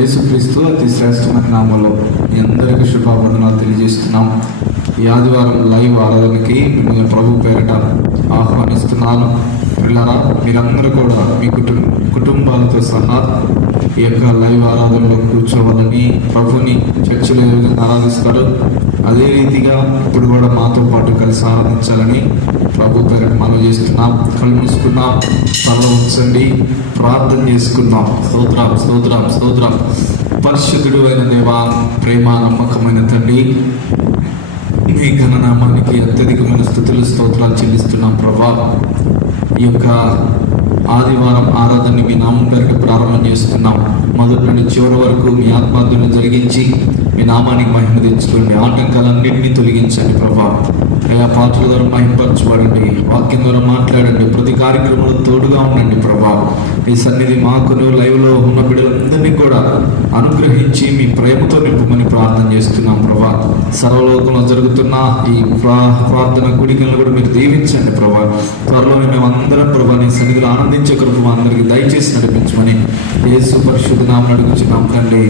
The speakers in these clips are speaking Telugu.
యేసుక్రీస్తు అతి శ్రేష్టమైన నామంలో మీ అందరికీ శుభావందనాలు తెలియజేస్తున్నాం. ఈ ఆదివారం లైవ్ ఆరాధనకి మిమ్మల్ని ప్రభు పేరిట ఆహ్వానిస్తున్నాను. పిల్లరా, మీరందరూ కూడా మీ కుటుంబాలతో సహా ఈ యొక్క లైవ్ ఆరాధనలో కూర్చోవాలని, ప్రభుని చర్చలో ఏ విధంగా ఆరాధిస్తాడు అదే రీతిగా ఇప్పుడు కూడా మాతో పాటు కలిసి ఆరాధించాలని ప్రభు పేరిట మనం చేస్తున్నాం. కళ్ళు మూసుకున్నాం, తల ఉంచండి, ప్రార్థన చేసుకున్నాం. స్తోత్రం స్తోత్రం స్తోత్రం. పరిశుద్ధుడు అయిన దేవా, ప్రేమ నమ్మకమైన తండ్రి, మీ ఘననామానికి అత్యధికమైన స్తుతులు స్తోత్రాలు చెల్లిస్తున్నాం ప్రభా. ఈ యొక్క ఆదివారం ఆరాధనని మీ నామం పేరుకి ప్రారంభం చేస్తున్నాం. మొదటి నుండి చివరి వరకు మీ ఆత్మార్థులను జరిగించి మీ నామానికి మహిమ తెచ్చుకోండి. ఆటంకాలన్నింటినీ తొలగించండి ప్రభా. అయా పాత్రల ద్వారా మహిమపరచబడండి, వాక్యం ద్వారా మాట్లాడండి, ప్రతి కార్యక్రమంలో తోడుగా ఉండండి ప్రభా. మీ సన్నిధి మాకును లైవ్లో ఉన్న బిడ్డలందరినీ కూడా అనుగ్రహించి మీ ప్రేమతో నింపమని ప్రార్థన చేస్తున్నాం ప్రభా. సర్వలోకంలో జరుగుతున్న ఈ ప్రార్థన కూడికలను కూడా మీరు దీవించండి ప్రభా. త్వరలోనే మేమందరం ప్రభా నీ సన్నిధిలో ఆనందించే కృప అందరికీ దయచేసి నడిపించమని యేసు పరిశుద్ధ నామమున అడుగుచున్నాం తండ్రి,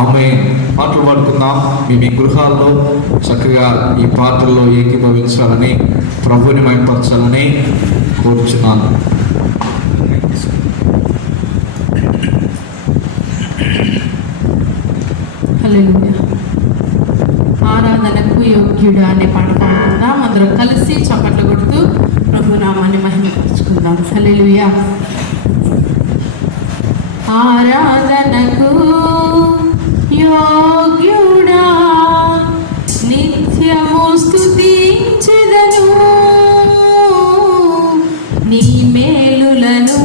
ఆమేన్. పాటలు పాడుకుందాం. మీ గృహాల్లో చక్కగా ఈ పాటల్లో ఏకీభవించాలని, ప్రభుని మహిమపరచాలని కోరుచున్నాను. ఆరాధనకు యోగ్యుడా అనే పాట పాడుకుందాం. అందరం కలిసి చప్పట్లు కొడుతూ ప్రభు నామాన్ని మహిమపరుచుకుందాం. హల్లెలూయా. ఆరాధనకు యోగ్యుడా, నిత్యము స్తుతించెదను, నీ మేలులను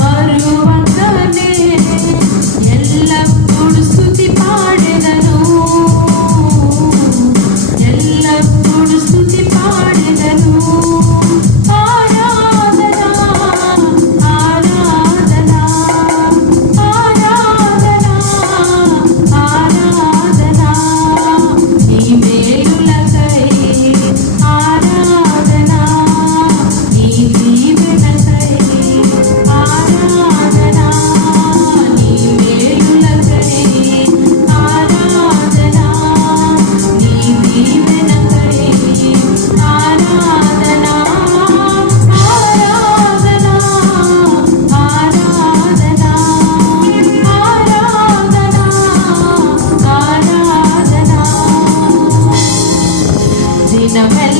మరువకనే ఎల్లప్పుడూ స్తుతి పాడెదను, ఎల్లప్పుడూ స్తుతి పాడెదను. Bye.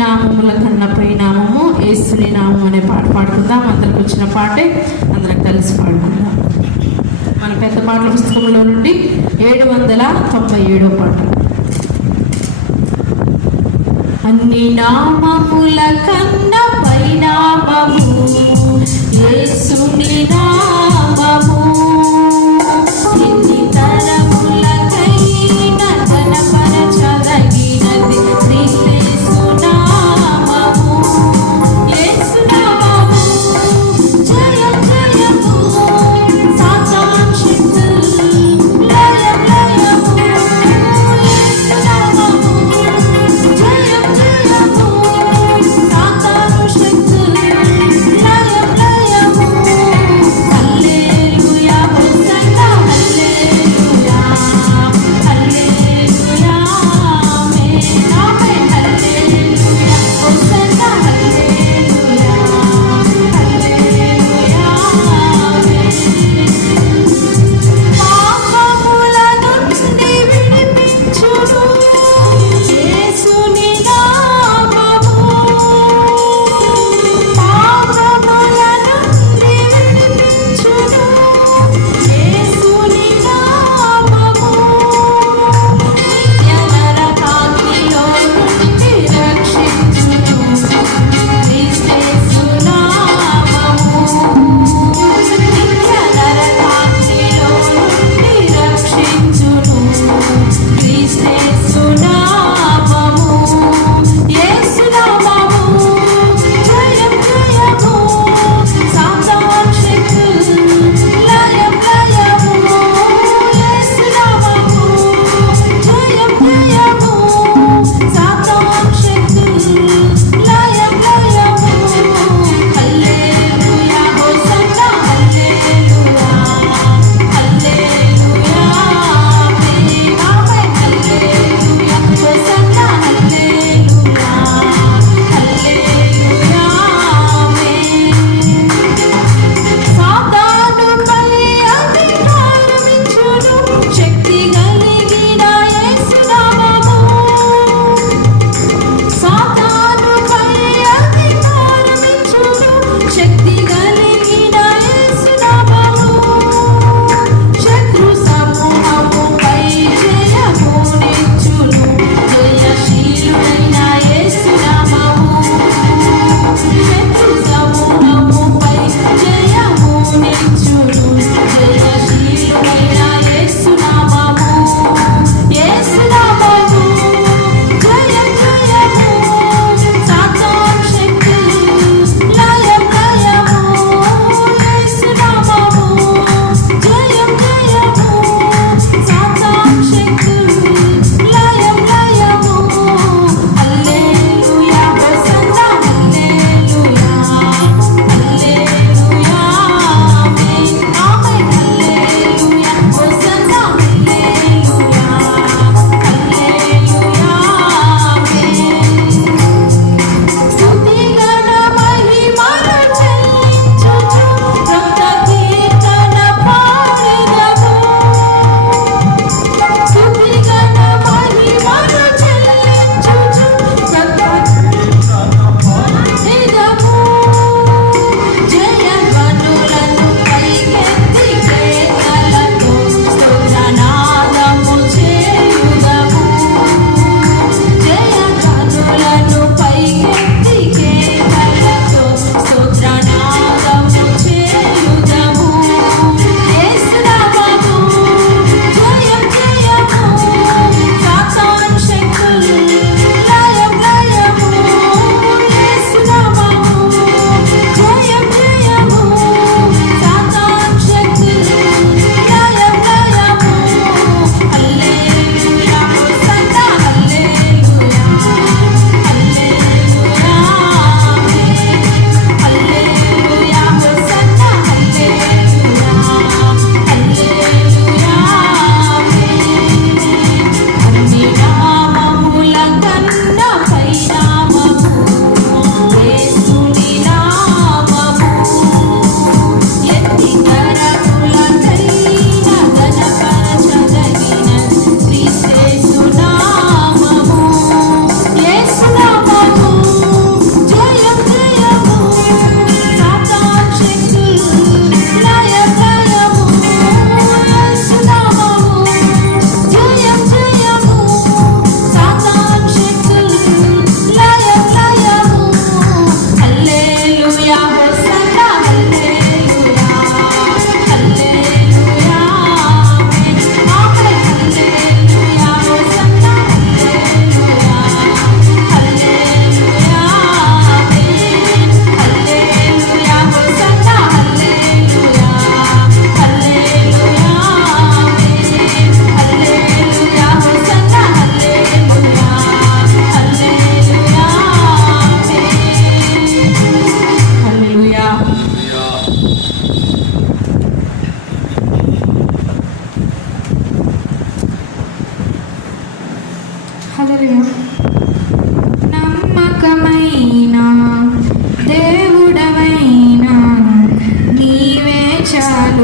నామముల కన్నా పై నామము యేసుని నామం అనే పాట పాడుకుందాం. అందరికి వచ్చిన పాటే అందరం కలిసి పాడుకుందాం. మన పెద్ద పాటల పుస్తకంలో నుండి 797 పాట. అన్ని నామముల కన్నా పై నామము యేసుని నామము. ఎన్ని తరములకైనా ఘనపరచదగినది క్రీస్తు నామము. యేసు నామము జయం జయము, సాతాను శక్తులు లయం లయము. యేసు నామము జయం జయము, సాతాను శక్తులు లయం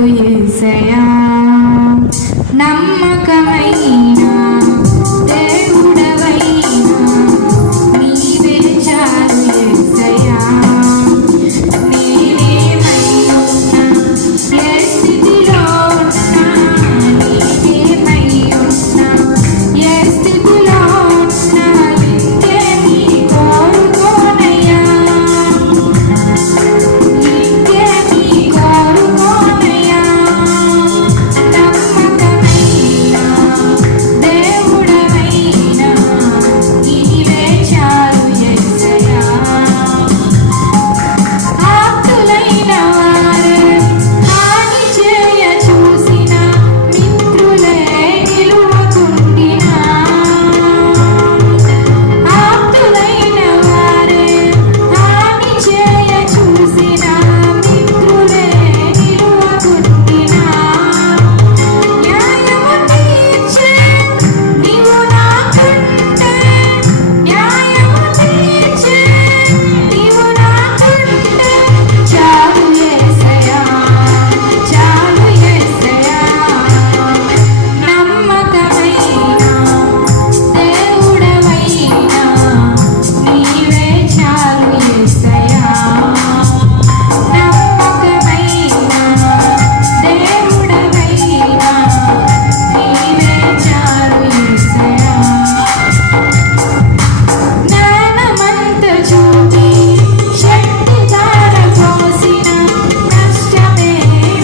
యేసయ్యా నమ్మకమైన దేవుడవైనా నీవే చాలు యేసయ్యా నేనేమై ఉన్నా ఏ స్థితిలో ఉన్నా నీవేమై ఉన్నా ఏ స్థితిలో ఉన్నా ఇంకేమీ కోరుకోనయ్యా ఇంకేమీ కోరుకోనయ్యా నమ్మకమైన దేవుడవైనా నీవే చాలు యేసయ్యా ఆప్తులైన వారే హాని చేయ చూసిన మిత్రులే నిలువకుండినా ఆప్తులైన వారే హాని చేయ చూసిన మిత్రులే నిలువకుండినా న్యాయము తీర్చే నీవు నాకుంటే న్యాయము తీర్చే నీవు నాకుంటే చాలు యేసయ్యా చాలు యేసయ్యా నమ్మకమైన దేవుడవైనా నీవే చాలు యేసయ్యా నమ్మకమైన దేవుడవైనా నీవే చాలు యేసయ్యా జ్ఞానమంత చూపి శక్తి ధార పోసిన నష్టమే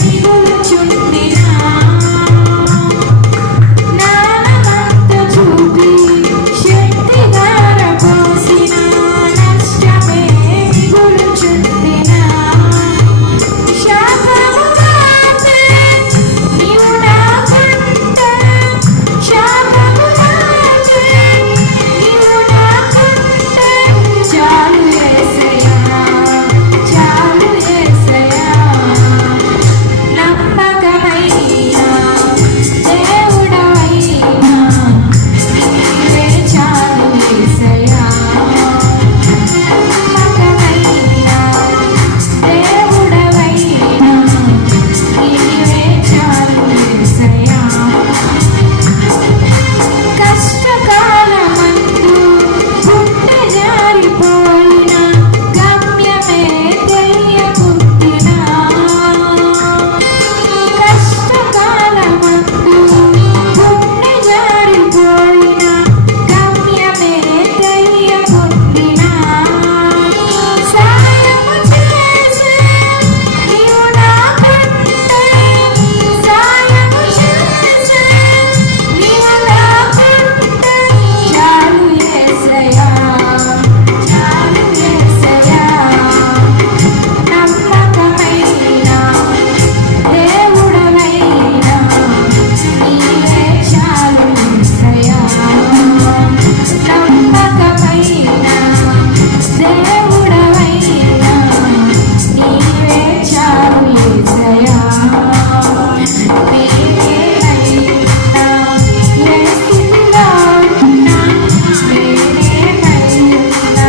మిగులుచుండినా జ్ఞానమంత చూపి శక్తి ధార పోసిన నష్టమే మిగులుచుండినా శాపము నాపే నీవు నాకుంటే శాపము నాపే నీవు నాకుంటే చాలు యేసయ్యా చాలు యేసయ్యా నమ్మకమైన దేవుడవైనా నీవే చాలు యేసయ్యా నమ్మకమైన దేవుడవైనా నీవే చాలు యేసయ్యా కష్టకాలమందు గుండె జారిపోయిన గమ్యమే తెలియకుండినా కష్టకాలమందు గుండె జారిపోయిన గమ్యమే తెలియకుండినా సాయము చేసే నీవు నాకుంటే సాయము చేసే నీవు నాకుంటే చాలు యేసయ్యా చాలు యేసయ్యా నమ్మకమైన దేవుడవైనా నీవే చాలు యేసయ్యా నమ్మకమైన దేవుడవైనా నీవే చాలు యేసయ్యా నేనేమై ఉన్నా ఏ స్థితిలో ఉన్నా నేనేమై ఉన్నా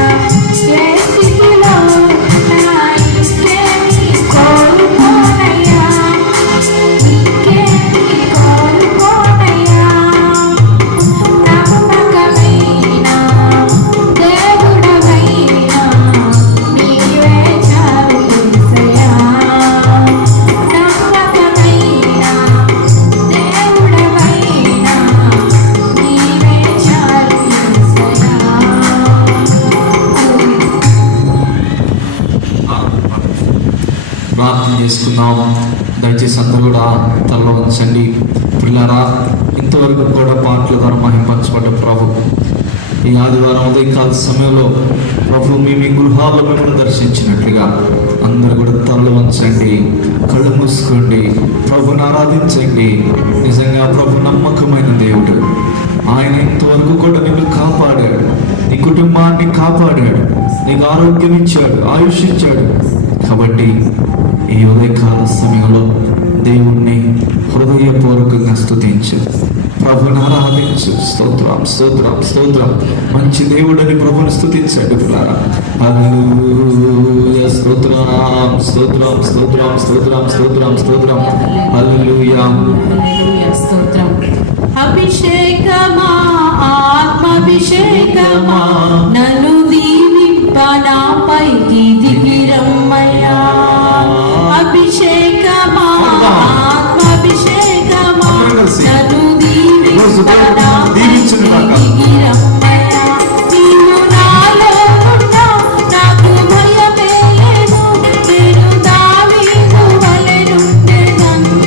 ఏ స్థితిలో ఉన్నా ఇంకేమీ కోరుకోనయ్యా ఇంకేమీ కోరుకోనయ్యా నమ్మకమైన దేవుడవైనా నీవే చాలు యేసయ్యా నమ్మకమైన దేవుడవైనా నీవే చాలు యేసయ్యా ప్రార్థన చేసుకుందాం. దయచేసి అందరూ కూడా తలలో ఉంచండి. పిల్లరా, ఇంతవరకు కూడా పాటల ద్వారా మహింపరచబడ్డ ప్రభు ఈ ఆదివారం ఉదయకాల సమయంలో ప్రభు మీ గృహాల్లో మిమ్మల్ని దర్శించినట్లుగా అందరూ కూడా తలలో ఉంచండి, కళ్ళు మూసుకోండి, ప్రభుని ఆరాధించండి. నిజంగా ప్రభు నమ్మకమైన దేవుడు. ఆయన ఇంతవరకు కూడా నిన్ను కాపాడాడు, నీ కుటుంబాన్ని కాపాడాడు, నీకు ఆరోగ్యం ఇచ్చాడు, ఆయుష్ ఇచ్చాడు. కాబట్టి ఈ ఉదయకాల సమయంలో దేవుణ్ణి హృదయపూర్వకంగా స్తుతించు. ప్రభుని ఆరాధించు. స్తోత్రం స్తోత్రం స్తోత్రం. మంచి దేవుడని ప్రభుని స్తుతించండి పిల్లారా. హల్లెలూయా. స్తోత్రం స్తోత్రం స్తోత్రం స్తోత్రం స్తోత్రం స్తోత్రం. హల్లెలూయా. హల్లెలూయా. స్తోత్రం. అభిషేకమా ఆత్మాభిషేకమా నన్ను దీవింప నాపైకి దిగిరమ్మయ్యా. అభిషేకమా ఆత్మాభిషేకమా నన్ను దీవింప నాపైకి దిగిరమ్మయ్యా. నీవు నాలో ఉన్నావు, నాకు భయమే లేదు, నేను దావీదు వలె నుండెదను.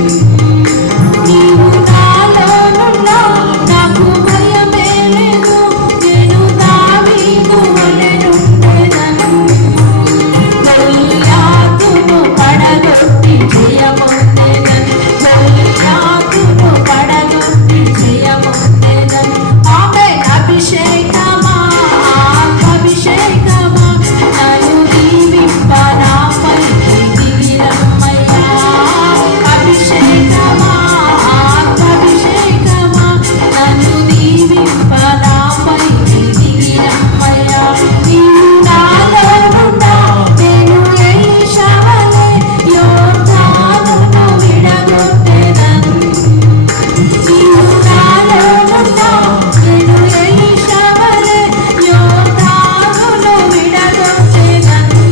నీవు నాలో ఉన్నావు, నాకు భయమే లేదు, నేను దావీదు వలె నుండెదను. గొల్లియాతును పడగొట్టి జయమొందెదను, గొల్లియాతును పడగొట్టి జయమొందెదను. ఆమేన్. అభిషేకమా ఆత్మాభిషేకమా నన్ను దీవింప నాపైకి దిగిరమ్మయ్యా. అభిషేకమా ఆత్మాభిషేకమా నన్ను దీవింప నాపైకి దిగిరమ్మయ్యా. నీవు నాలో ఉన్నావు, నేను ఎలీషా వలె యోర్దానును విడగొట్టెదను. నీవు నాలో ఉన్నావు, నేను ఎలీషా వలె యోర్దానును విడగొట్టెదను.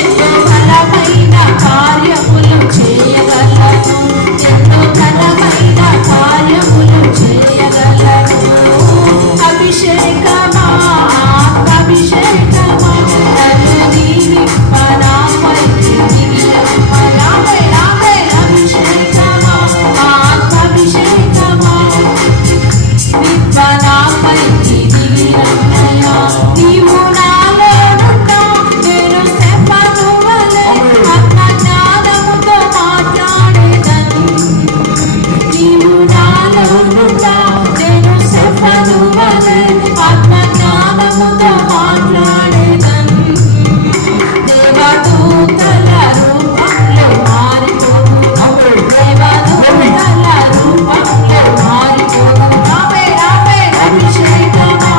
ఎన్నో బలమైన కార్యములు చేయగలను, ఎన్నో బలమైన కార్యములు చేయగలను. అభిషేకమా ఆత్మాభిషేకమా నన్ను దీవింప నాపైకి దిగిరమ్మయ్యా. అభిషేకమా ఆత్మాభిషేకమా దీవింప నాపైకి దిగిరమ్మయ్యా. నీవు నాలో ఉన్నావు, నేను శపథు వలె ఆత్మజ్ఞానముతో మాట్లాడేదను. నీవు నాలో ఉన్నావు, నేను శపథు వలె ఆత్మజ్ఞానముతో మాట్లాడేదను. దేవదూతల రూపంలో మారిపోదు, దేవదూతల రూపంలో మారిపోదు. అభిషేకమా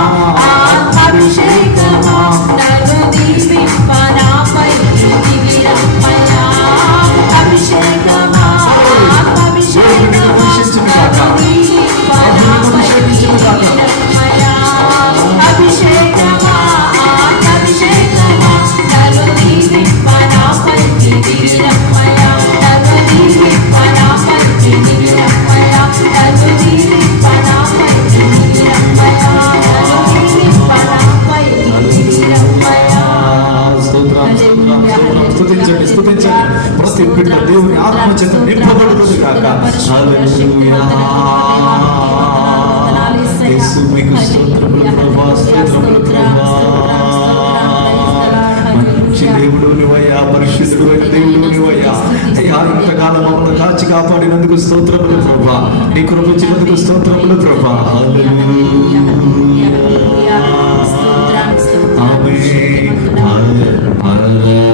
ఆత్మాభిషేకమా నన్ను దీవింప నాపైకి దిగిరమ్మయ్యా. అభిషేకమా ఆత్మాభిషేకమా నన్ను దీవింప నాపైకి దిగిరమ్మయ్యా. అభిషేకమా ఆత్మాభిషేకమా నన్ను దీవింప నాపైకి దిగిరమ్మయ్యా. నన్ను దీవింప నాపైకి దిగిరమ్మయ్యా. నన్ను దీవింప నాపైకి దిగిరమ్మయ్యా. నన్ను దీవింప నాపైకి దిగిరమ్మయ్యా. స్తోత్రం స్తోత్రం స్తోత్రం. స్తుతించండి స్తుతించండి. ప్రతి బిడ్డ దేవుని ఆత్మ చేత నింపబడుతుంది కాక. హల్లెలూయా. యేసు మీకు స్తోత్రములు ప్రభువా, స్తోత్రములు ప్రభువా. మంచి దేవుడు నువ్వయ్యా, పరిశుద్ధుడు అయిన దేవుడు నువ్వయ్యా. అయ్యా, ఇంతకాలం మమ్మల్ని కాచి కాపాడినందుకు స్తోత్రములు ప్రభువా. నీ కృప ఇచ్చినందుకు స్తోత్రములు ప్రభువా. హల్లెలూయా. ఆమేన్.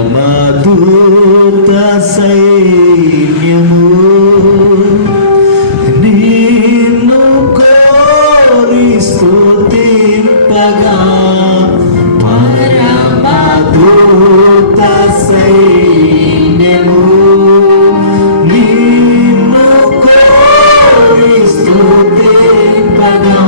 పరమదూత సైన్యము నిన్ను కోరి స్తుతింపగా, పరమదూత సైన్యము నిన్ను కోరి స్తుతింపగా,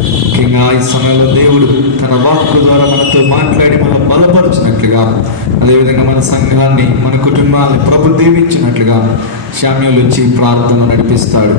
ముఖ్యంగా ఈ సమయంలో దేవుడు తన వాక్కు ద్వారా మనతో మాట్లాడి మనం బలపరిచినట్లుగా, అదేవిధంగా మన సంఘాన్ని, మన కుటుంబాన్ని ప్రభు దీవించినట్లుగా శామ్యూల్ వచ్చి ప్రార్థన నడిపిస్తాడు.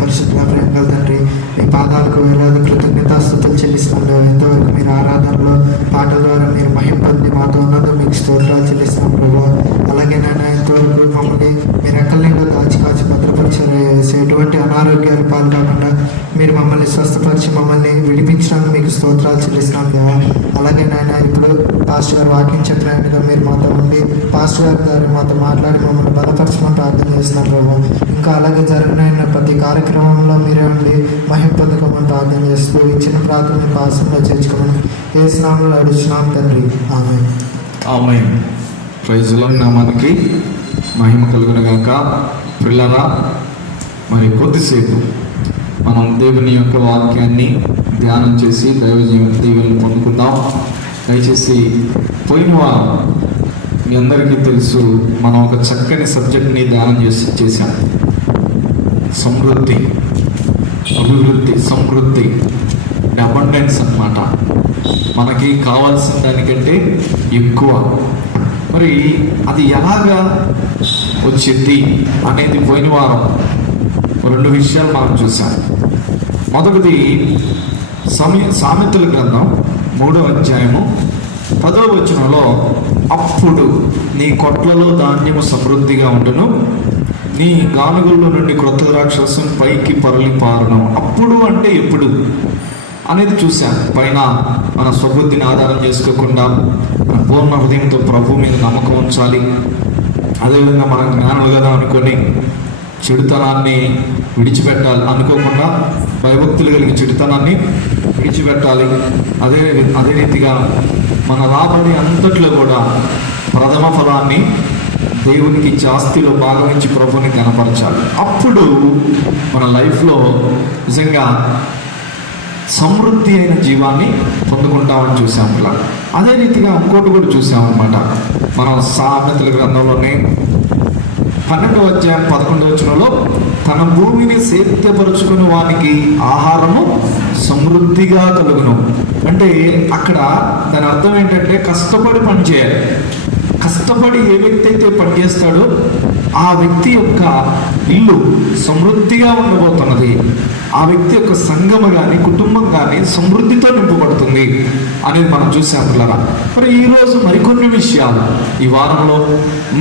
పరిశుద్ధ ప్రేమగల తండ్రి, మీ పాదాలకు వేలాది కృతజ్ఞతాస్తుతులు చెల్లిస్తున్నాం. ఎంతవరకు మీరు ఆరాధనలో పాటల ద్వారా మీరు మహిమ పొంది మాతో ఉన్నదో మీకు స్తోత్రాలు చెల్లిస్తున్నాం ప్రభు. అలాగే నాయన ఎంతవరకు మమ్మల్ని మీరు ఎక్కడి నుండో కాచి భద్రపరిచారు. ఎటువంటి అనారోగ్యాలు పాలు కాకుండా మీరు మమ్మల్ని స్వస్థపరిచి మమ్మల్ని విడిపించడానికి మీకు స్తోత్రాలు చెల్లిస్తున్నాం దేవా. అలాగే నాయన ఇప్పుడు పాస్టర్ గారు వాక్యం చెప్పినట్టుగా మీరు మాతో ఉండి పాస్టర్ గారి ద్వారా మాతో మాట్లాడి మమ్మల్ని బలపరచమని ప్రార్థన చేస్తున్నాం ప్రభు. ఇంకా అలాగే జరిగిన ప్రతి కార్యక్రమంలో మీరే ఉండి మహిమ పొందుకోమని ప్రార్థన చేస్తూ ఇచ్చిన ప్రార్థన మీకు ఆశంలో చేర్చుకోమని యేసు నామములో అడుగుతున్నాం తండ్రి, ఆమేన్. ఆమేన్. Praise lord. నామానికి మహిమ కలుగునుగాక. పిల్లరా, మరి కొద్దిసేపు మనం దేవుని యొక్క వాక్యాన్ని ధ్యానం చేసి దైవ దీవెనలు పొందుకుందాం. దయచేసి పోయిన వారం మీ అందరికీ తెలుసు, మనం ఒక చక్కని సబ్జెక్ట్ని ధ్యానం చేశాం. సమృద్ధి, అభివృద్ధి, సమృద్ధి, అబండెన్స్ అన్నమాట. మనకి కావాల్సిన దానికంటే ఎక్కువ. మరి అది ఎలాగా వచ్చింది అనేది పోయిన వారం 2 విషయాలు మనం చూసాం. మొదటిది సామెతల గ్రంథం 3వ అధ్యాయము 10వ వచనంలో, అప్పుడు నీ కొట్లలో ధాన్యము సమృద్ధిగా ఉండును, నీ గానుగుల్లో నుండి క్రొత్త ద్రాక్షరసం పైకి పొరలి పారును. అప్పుడు అంటే ఎప్పుడు అనేది చూశాం. పైన మన స్వబుద్ధిని ఆధారం చేసుకోకుండా మన పూర్ణ హృదయంతో ప్రభు మీద నమ్మకం ఉంచాలి. అదేవిధంగా మనం జ్ఞానులు కదా అనుకొని చెడుతనాన్ని విడిచిపెట్టాలి, అనుకోకుండా భయభక్తులు కలిగి చెడుతనాన్ని విడిచిపెట్టాలి. అదే రీతిగా మన రాబడి అంతట్లో కూడా ప్రథమ ఫలాన్ని దేవునికి ఆస్తిలో భాగం ఇచ్చి ప్రభుని కనపరచాలి. అప్పుడు మన లైఫ్లో నిజంగా సమృద్ధి అయిన జీవాన్ని పొందుకుంటామని చూసాం. ఇలా అదే రీతిగా ఇంకోటి కూడా చూసామన్నమాట. మనం సామెతల గ్రంథంలోనే 12వ అధ్యాయం 11వ వచనంలో, తన భూమిని సేద్యపరుచుకుని వానికి ఆహారము సమృద్ధిగా కలుగును. అంటే అక్కడ దాని అర్థం ఏంటంటే కష్టపడి పని చేయాలి. కష్టపడి ఏ వ్యక్తి అయితే పనిచేస్తాడో ఆ వ్యక్తి యొక్క ఇల్లు సమృద్ధిగా ఉండబోతున్నది. ఆ వ్యక్తి యొక్క సంఘము కానీ కుటుంబం కానీ సమృద్ధితో నింపబడుతుంది అనేది మనం చూసాం పిల్లరా. మరి ఈరోజు మరికొన్ని విషయాలు, ఈ వారంలో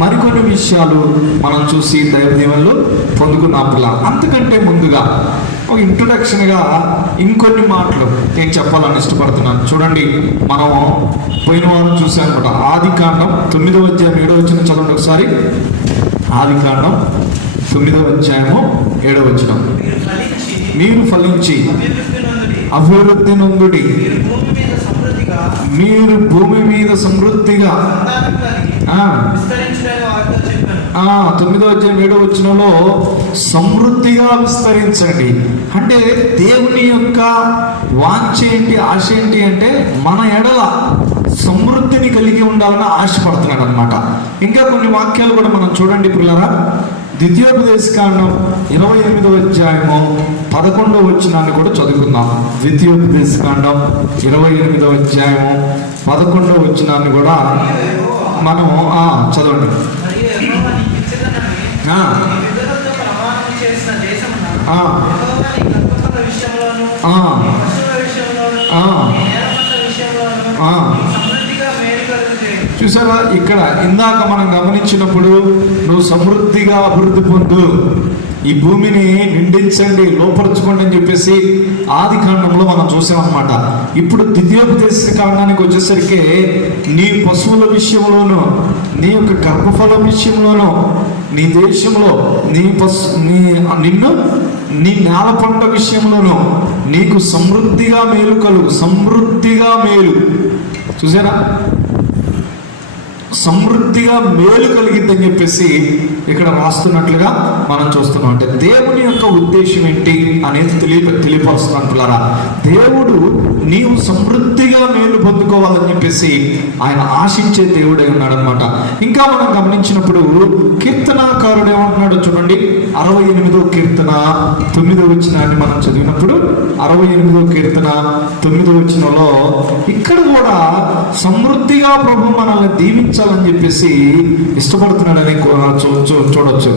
మరికొన్ని విషయాలు మనం చూసి దైవ దీవెనలు పొందుకున్నాం పిల్ల. అంతకంటే ముందుగా ఒక ఇంట్రొడక్షన్గా ఇంకొన్ని మాటలు నేను చెప్పాలని ఇష్టపడుతున్నాను. చూడండి, మనం పోయిన వారం చూసాం అనమాట. ఆదికాండం 9వ అధ్యాయం 7వ వచనం చదవండి ఒకసారి. ఆదికాండం 9వ అధ్యాయము 7వ వచనం, మీరు ఫలించి అభివృద్ధి నొందుడి, మీరు భూమి మీద సమృద్ధిగా 9వ అధ్యాయం 7వ వచనంలో సమృద్ధిగా విస్తరించండి. అంటే దేవుని యొక్క వాంఛ ఏంటి, ఆశ ఏంటి అంటే మన ఎడల సమృద్ధిని కలిగి ఉండాలని ఆశపడుతున్నాడు అనమాట. ఇంకా కొన్ని వాక్యాలు కూడా మనం చూడండి పిల్లరా. ద్వితీయోపదేశకాండం 28వ అధ్యాయము 11వ వచనాన్ని కూడా చదువుకుందాం. ద్వితీయోపదేశకాండం 28వ అధ్యాయము 11వ వచనాన్ని కూడా మనం చదవండి. చూసారా, ఇక్కడ ఇందాక మనం గమనించినప్పుడు నువ్వు సమృద్ధిగా అభివృద్ధి పొందు, ఈ భూమిని నిండించండి, లోపరుచుకోండి అని చెప్పేసి ఆదికాండంలో మనం చూసామన్నమాట. ఇప్పుడు ద్వితీయోపదేశ కాండానికి వచ్చేసరికి నీ పశువుల విషయంలోనూ, నీ యొక్క గర్భఫలం విషయంలోనూ, నీ దేశంలో నిన్ను నీ నేల పంట విషయంలోనూ నీకు సమృద్ధిగా మేలు కలుగు. సమృద్ధిగా మేలు, చూసారా, సమృద్ధిగా మేలు కలిగిద్ది కలిగిందని చెప్పేసి ఇక్కడ రాస్తున్నట్లుగా మనం చూస్తున్నాం. అంటే దేవుని యొక్క ఉద్దేశం ఏంటి అనేది తెలియపరుస్తున్నాను పిల్లరా. దేవుడు నీవు సమృద్ధిగా మేలు పొందుకోవాలని చెప్పేసి ఆయన ఆశించే దేవుడై ఉన్నాడు అనమాట. ఇంకా మనం గమనించినప్పుడు కీర్తనాకారుడు ఏమంటున్నాడో చూడండి. 68వ కీర్తన 9వ వచనాన్ని మనం చదివినప్పుడు 68వ కీర్తన 9వ వచనంలో ఇక్కడ కూడా సమృద్ధిగా ప్రభు మనల్ని దీవించాలని చెప్పేసి ఇష్టపడుతున్నాడని చూడొచ్చు.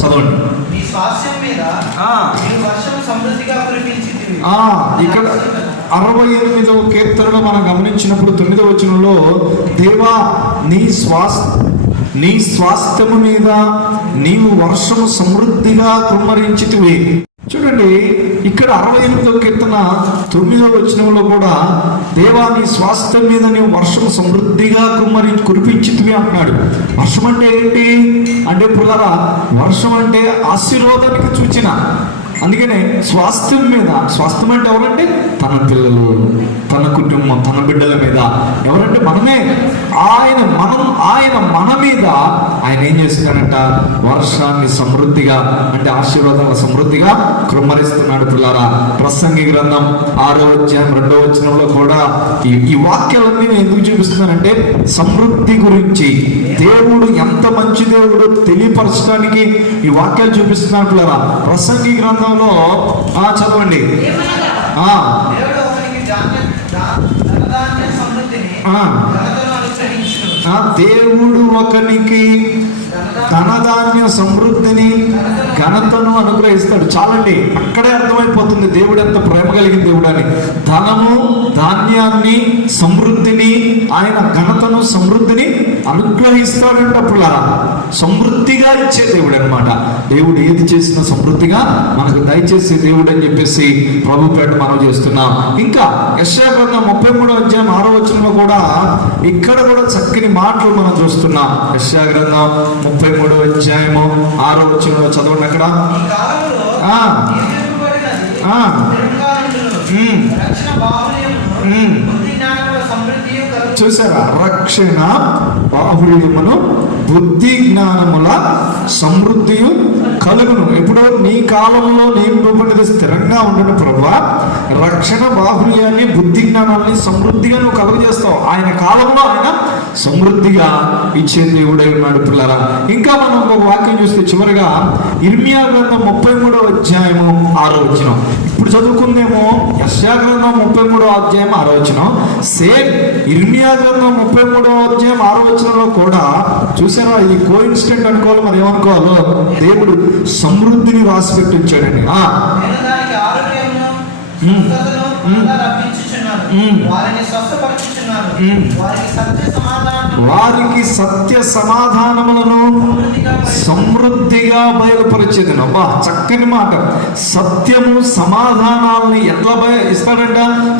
చదవండి. మీ స్వాస్థ్యం మీద మీరు వర్షం సమృద్ధిగా కురిపించితివి. ఇక్కడ 68వ కీర్తనలో మనం గమనించినప్పుడు 9వ వచనంలో దేవా నీ స్వాస్థ్యము మీద నీవు వర్షము సమృద్ధిగా కుమ్మరించితివి. చూడండి, ఇక్కడ 68వ కీర్తన 9వ వచనంలో కూడా దేవా నీ స్వాస్థ్యం మీద నీవు వర్షం సమృద్ధిగా కురిపించితివి అంటున్నాడు. వర్షం అంటే ఏంటి అంటే పిల్లరా, వర్షం అంటే ఆశీర్వాదానికి సూచన. అందుకనే స్వాస్థ్యం మీద, స్వాస్థ్యం అంటే ఎవరంటే తన పిల్లలు, తన కుటుంబం, తన బిడ్డల మీద. ఎవరంటే మనమే. ఆయన మన మీద ఆయన ఏం చేస్తున్నాడంట, వర్షాన్ని సమృద్ధిగా అంటే ఆశీర్వాదాల సమృద్ధిగా కృమ్మరిస్తున్నాడు పిల్లారా. ప్రసంగి గ్రంథం 6వ అధ్యాయం 2వ వచనంలో కూడా ఈ వాక్యాలన్నీ నేను ఎందుకు చూపిస్తున్నానంటే సమృద్ధి గురించి, దేవుడు ఎంత మంచి దేవుడు తెలియపరచడానికి ఈ వాక్యాలు చూపిస్తున్నాడు పిల్లారా. ప్రసంగి గ్రంథంలో చదవండి. దేవుడు ఒకనికి ధనధాన్య సమృద్ధిని దేవుడు ఒకనికి ధనధాన్య సమృద్ధిని ఘనతను అనుగ్రహిస్తాడు. చాలండి, అక్కడే అర్థమైపోతుంది దేవుడు ఎంత ప్రేమ కలిగిన దేవుడు అని. ధనము, ధాన్యాన్ని, సమృద్ధిని, ఆయన ఘనతను, సమృద్ధిని అనుగ్రహిస్తాడంట పిల్లరా. సమృద్ధిగా ఇచ్చే దేవుడు అనమాట. దేవుడు ఏది చేసినా సమృద్ధిగా మనకు దయచేసే దేవుడు అని చెప్పేసి ప్రభు పేట మనం చేస్తున్నాం. ఇంకా యెషయా గ్రంథం 33వ అధ్యాయం 6వ వచనంలో కూడా ఇక్కడ కూడా చక్కని మాటలు మనం చూస్తున్నాం. యెషయా గ్రంథం 33వ అధ్యాయము 6వ వచనంలో చదవండి. అక్కడ చూసారా, రక్షణ బాహుళ్యమును బుద్ధి జ్ఞానముల సమృద్ధియు కలుగును. ఎప్పుడో నీ కాలంలో నేను ఇవ్వబడినది స్థిరంగా ఉండను ప్రభువా. రక్షణ బాహుళ్యాన్ని, బుద్ధి జ్ఞానాన్ని సమృద్ధిగా నువ్వు కలుగజేస్తావు. ఆయన కాలంలో ఆయన సమృద్ధిగా ఇచ్చే దేవుడై ఉన్నాడు పిల్లరా. ఇంకా మనం ఒక వాక్యం చూస్తే చివరిగా ఇర్మియా గ్రంథం 33వ అధ్యాయము 6వ వచనం. ఇప్పుడు చదువుకుందేమో యెషయా గ్రంథం 33వ అధ్యాయం 6వ వచనం. సేమ్ ఇర్మియా గ్రంథం 33వ అధ్యాయం 6వ వచనంలో కూడా చూసారా, ఇది కోఇన్సిడెంట్ అనుకోవాలి, మరి ఏమనుకోవాలో, దేవుడు సమృద్ధిని రాసి పెట్టించాడండి. వారికి సత్య సమాధానములను సమృద్ధిగా బయలుపరిచేదను. అబ్బా, చక్కని మాట. సత్యము సమాధానాలని ఎట్లా ఇస్తాడంట,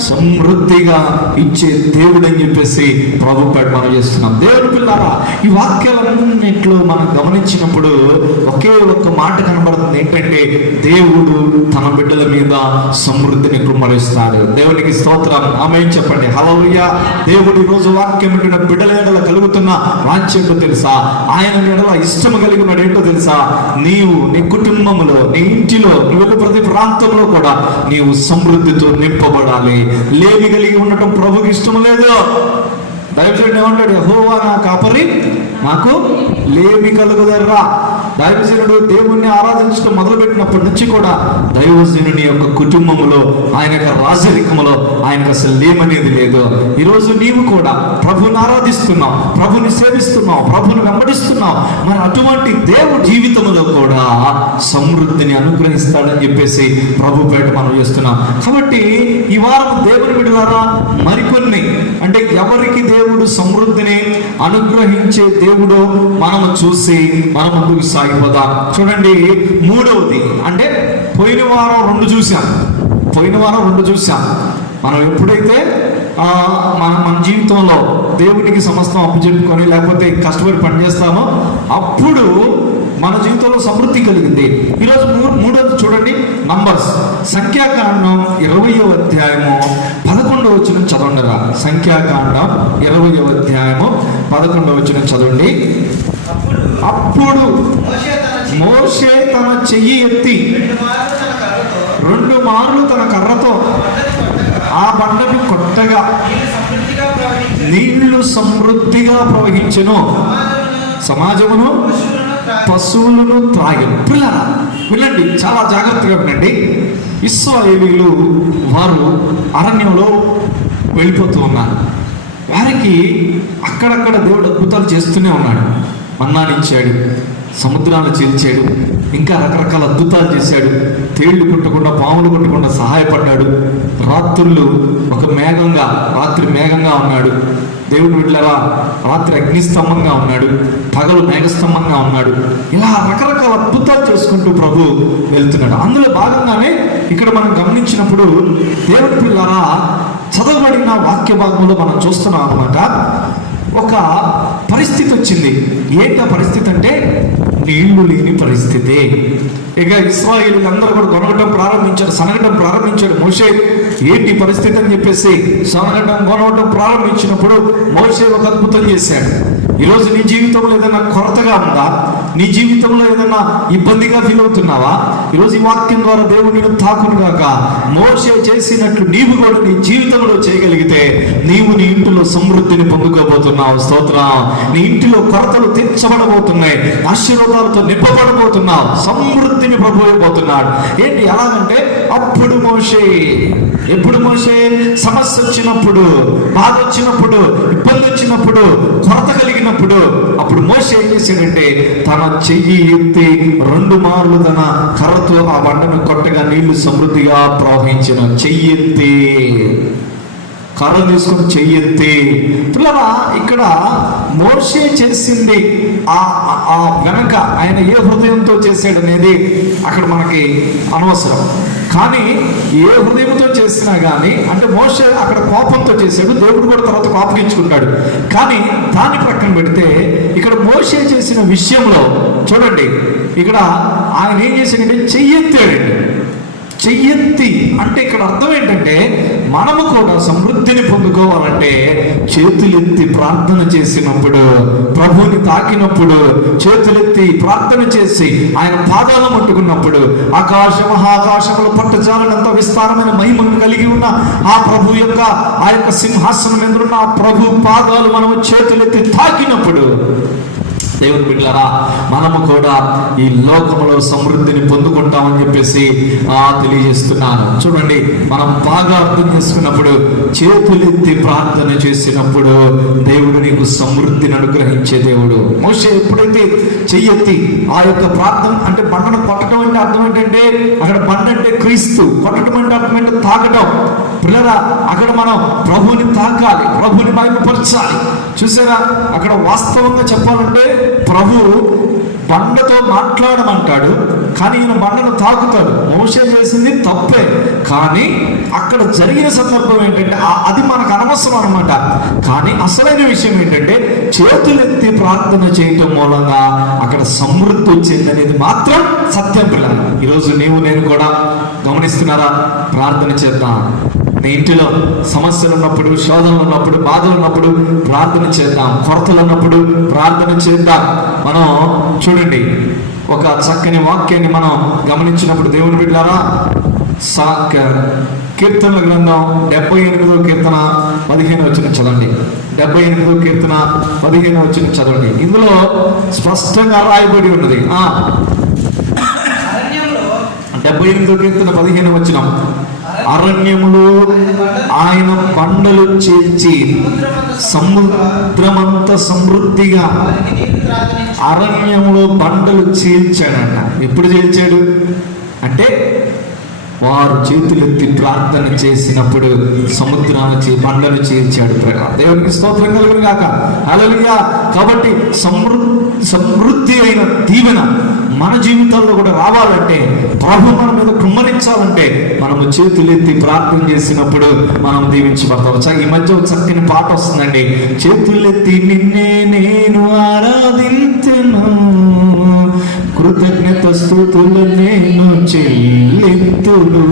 సమృద్ధిగా ఇచ్చే దేవుడు అని చెప్పేసి ప్రభు పేట మనం చేస్తున్నాం. దేవుడు పిల్లారా, ఈ వాక్యాలన్నింటిలో మనం గమనించినప్పుడు ఒకే ఒక్క మాట కనబడుతుంది. ఏంటంటే దేవుడు తన బిడ్డల మీద సమృద్ధిని కుమ్మరిస్తాడు. దేవునికి స్తోత్రం, ఆమేన్ చెప్పండి. హల్లెలూయా. దేవుడు ఈ రోజు వాక్యం వింటున్న బిడ్డల ఎడల కలుగుతున్న వాంఛేంటో తెలుసా? ఆయన ఎడల ఇష్టం కలిగి ఉన్నాడు ఏంటో తెలుసా? నీవు నీ కుటుంబంలో, నీ ఇంటిలో, నువ్వు ప్రతి ప్రాంతంలో కూడా నీవు సమృద్ధితో నింపబడాలి. లేమి కలిగి ఉండటం ప్రభుకి ఇష్టం లేదు. దైవజనుడు ఏమంటాడు? యెహోవా నా కాపరి, నాకు లేమి కలుగుదర్రా. దైవజనుడు దేవుణ్ణి ఆరాధించడం మొదలుపెట్టినప్పటి నుంచి కూడా దైవజనుని యొక్క కుటుంబంలో, ఆయన యొక్క రాజరికములో ఆయనకు అసలు లేమనేది లేదు. ఈరోజు నీవు కూడా ప్రభుని ఆరాధిస్తున్నావు, ప్రభుని సేవిస్తున్నావు, ప్రభుని వెంబడిస్తున్నావు. మరి అటువంటి దేవుడి జీవితంలో కూడా సమృద్ధిని అనుగ్రహిస్తాడని చెప్పేసి ప్రభు పేట మనం చేస్తున్నాం. కాబట్టి ఈ వారం దేవుని బిడ్డలారా, మరికొన్ని అంటే ఎవరికి దేవుడు సమృద్ధిని అనుగ్రహించే దేవుడు మనము చూసి మన ముందుకు సాగిపోదాం. చూడండి, మూడవది అంటే పోయిన వారం రెండు చూసాం. మనం ఎప్పుడైతే మన జీవితంలో దేవునికి సమస్తం అప్పచెప్పుకొని లేకపోతే కష్టపడి పనిచేస్తామో అప్పుడు మన జీవితంలో సమృద్ధి కలిగింది. ఈరోజు మూడోది చూడండి, నంబర్స్, సంఖ్యాకాండం 20వ అధ్యాయము 11వ వచనం చదవండిరా. సంఖ్యాకాండం 20వ అధ్యాయము 11వ వచనం చదవండి. అప్పుడు మోషే తన చెయ్యి ఎత్తి 2 మార్లు తన కర్రతో ఆ బండను కొట్టగా నీళ్లు సమృద్ధిగా ప్రవహించెను, సమాజమును పశువులను త్రాగెను. పిల్లరా వినండి, చాలా జాగ్రత్తగా వినండి. ఇశ్రాయేలీయులు వారు అరణ్యంలో వెళ్ళిపోతూ ఉన్నారు. వారికి అక్కడక్కడ దేవుడు అద్భుతాలు చేస్తూనే ఉన్నాడు. మన్నానిచ్చాడు, సముద్రాలు చీల్చాడు, ఇంకా రకరకాల అద్భుతాలు చేశాడు. తేళ్లు కొట్టకుండా, పాములు కొట్టకుండా సహాయపడ్డాడు. రాత్రులు ఒక రాత్రి మేఘంగా ఉన్నాడు దేవుడు. బిడ్డలారా, రాత్రి అగ్నిస్తంభంగా ఉన్నాడు, పగలు మేఘస్తంభంగా ఉన్నాడు. ఇలా రకరకాల అద్భుతాలు చేసుకుంటూ ప్రభు వెళ్తున్నాడు. అందులో భాగంగానే ఇక్కడ మనం గమనించినప్పుడు దేవుడి పిల్లరా చదవబడిన వాక్య భాగంలో మనం చూస్తున్నాం అన్నమాట. ఒక పరిస్థితి వచ్చింది. ఏంటి పరిస్థితి అంటే నీళ్లు లేని పరిస్థితి. ఇక ఇశ్రాయేలీయులు అందరూ కూడా కొనగటం ప్రారంభించారు, సనగటం ప్రారంభించాడు మోషే. ఏంటి పరిస్థితి అని చెప్పేసి సనగటం కొనగటం ప్రారంభించినప్పుడు మోషే ఒక అద్భుతం చేశాడు. ఈరోజు నీ జీవితంలో ఏదైనా కొరతగా ఉందా? నీ జీవితంలో ఏదైనా ఇబ్బందిగా ఫీల్ అవుతున్నావా? ఈరోజు ఈ వాక్యం ద్వారా దేవుడు నేను తాకునుగాక. మోషే చేసినట్లు నీవు కూడా నీ జీవితంలో చేయగలిగితే నీవు నీ ఇంటిలో సమృద్ధిని పొందుకోబోతున్నావు. స్తోత్రం. నీ ఇంటిలో కొరతలు తీర్చబడబోతున్నాయి, ఆశీర్వాదాలతో నింపబడబోతున్నావు, సమృద్ధిని ప్రభు ఇవ్వబోతున్నాడు. ఏంటి ఎలాగంటే అప్పుడు మోషే, ఎప్పుడు మోషే సమస్య వచ్చినప్పుడు, బాధ వచ్చినప్పుడు, ఇబ్బంది వచ్చినప్పుడు, కొరత కలిగినప్పుడు అప్పుడు మోషే ఏం చేశాడంటే తన చెయ్యి ఎత్తి 2 మార్లు తన కర్రతో ఆ బండను కొట్టగా నీళ్లు సమృద్ధిగా ప్రవహించిన. చెయ్యెత్తి, కర్ర తీసుకుని చెయ్యెత్తి. పిల్లరా ఇక్కడ మోషే చేసింది ఆ వెనక ఆయన ఏ హృదయంతో చేశాడనేది అక్కడ మనకి అనవసరం. కానీ ఏ హృదయంతో చేసినా కానీ, అంటే మోషే అక్కడ కోపంతో చేశాడు, దేవుడు కూడా తర్వాత కోపగించుకుంటాడు. కానీ దాన్ని ప్రక్కన పెడితే ఇక్కడ మోషే చేసిన విషయంలో చూడండి, ఇక్కడ ఆయన ఏం చేశాడంటే చెయ్యెత్తాడండి. చెయ్యెత్తి అంటే ఇక్కడ అర్థం ఏంటంటే మనము కూడా సమృద్ధిని పొందుకోవాలంటే చేతులెత్తి ప్రార్థన చేసినప్పుడు, ప్రభువుని తాకినప్పుడు, చేతులెత్తి ప్రార్థన చేసి ఆయన పాదాలు ముట్టుకున్నప్పుడు మహాకాశములు పట్టజాలనంత విస్తారమైన మహిమను కలిగి ఉన్న ఆ ప్రభు యొక్క ఆ యొక్క సింహాసనం ఎదురున్న ఆ ప్రభు పాదాలు మనము చేతులెత్తి తాకినప్పుడు దేవుని బిడ్డలారా మనము కూడా ఈ లోకములో సమృద్ధిని పొందుకుంటామని చెప్పేసి తెలియజేస్తున్నాను. చూడండి, మనం బాగా అర్థం చేసుకున్నప్పుడు, చేతులెత్తి ప్రార్థన చేసినప్పుడు దేవుడు నీకు సమృద్ధిని అనుగ్రహించే దేవుడు. మోషే ఎప్పుడైతే చెయ్యెత్తి ఆ యొక్క ప్రార్థన, అంటే బండను కొట్టడం అంటే అర్థం ఏంటంటే అక్కడ బండ అంటే క్రీస్తు, కొట్టడం అంటే అర్థం ఏంటంటే తాకడం. పిల్లరా, అక్కడ మనం ప్రభువుని తాకాలి, ప్రభువుని మహిమపరచాలి. చూసారా, అక్కడ వాస్తవంగా చెప్పాలంటే ప్రభు బండతో మాట్లాడమంటాడు, కానీ ఈయన బండను తాకుతాడు. మోషే చేసింది తప్పే, కానీ అక్కడ జరిగిన సందర్భం ఏంటంటే అది మనకు అనవసరం అనమాట. కానీ అసలైన విషయం ఏంటంటే చేతులెత్తి ప్రార్థన చేయటం మూలంగా అక్కడ సమృద్ధి వచ్చింది అనేది మాత్రం సత్యం. పిల్లలు, ఈరోజు నీవు నేను కూడా గమనిస్తున్నారా? ప్రార్థన చేద్దాం. నీ ఇంటిలో సమస్యలు ఉన్నప్పుడు, శోధనలు ఉన్నప్పుడు, బాధలు ఉన్నప్పుడు ప్రార్థన చేద్దాం. కొరతలు ఉన్నప్పుడు ప్రార్థన చేద్దాం. మనం చూడండి, ఒక చక్కని వాక్యాన్ని మనం గమనించినప్పుడు దేవుని బిడ్డలారా, కీర్తనల గ్రంథం 78వ కీర్తన 15వ వచనం చదవండి. 78వ కీర్తన 15వ వచనం చదవండి. ఇందులో స్పష్టంగా రాయబడి ఉన్నది. 78వ కీర్తన 15వ వచనం, అరణ్యములో ఆయన బండలు చేర్చి సముద్రమంత సమృద్ధిగా అరణ్యంలో బండలు చీల్చాడంట. ఎప్పుడు చీల్చాడు అంటే వారు చేతులెత్తి ప్రార్థన చేసినప్పుడు సముద్రాన్ని బండలు చీల్చాడు. దేవునికి స్తోత్రం కలుగును గాక. హల్లెలూయా. కాబట్టి సమృద్ధి అయిన దీవెన మన జీవితాల్లో కూడా రావాలంటే, ప్రభు మన మీద కుమ్మరించాలంటే మనము చేతులెత్తి ప్రార్థన చేసినప్పుడు మనం దీవించబడతాం. ఈ మధ్య ఒక చక్కని పాట వస్తుందండి. చేతులెత్తి నిన్నే నేను ఆరాధించెను, కృతజ్ఞత స్తుతులు నేను చెల్లింతును.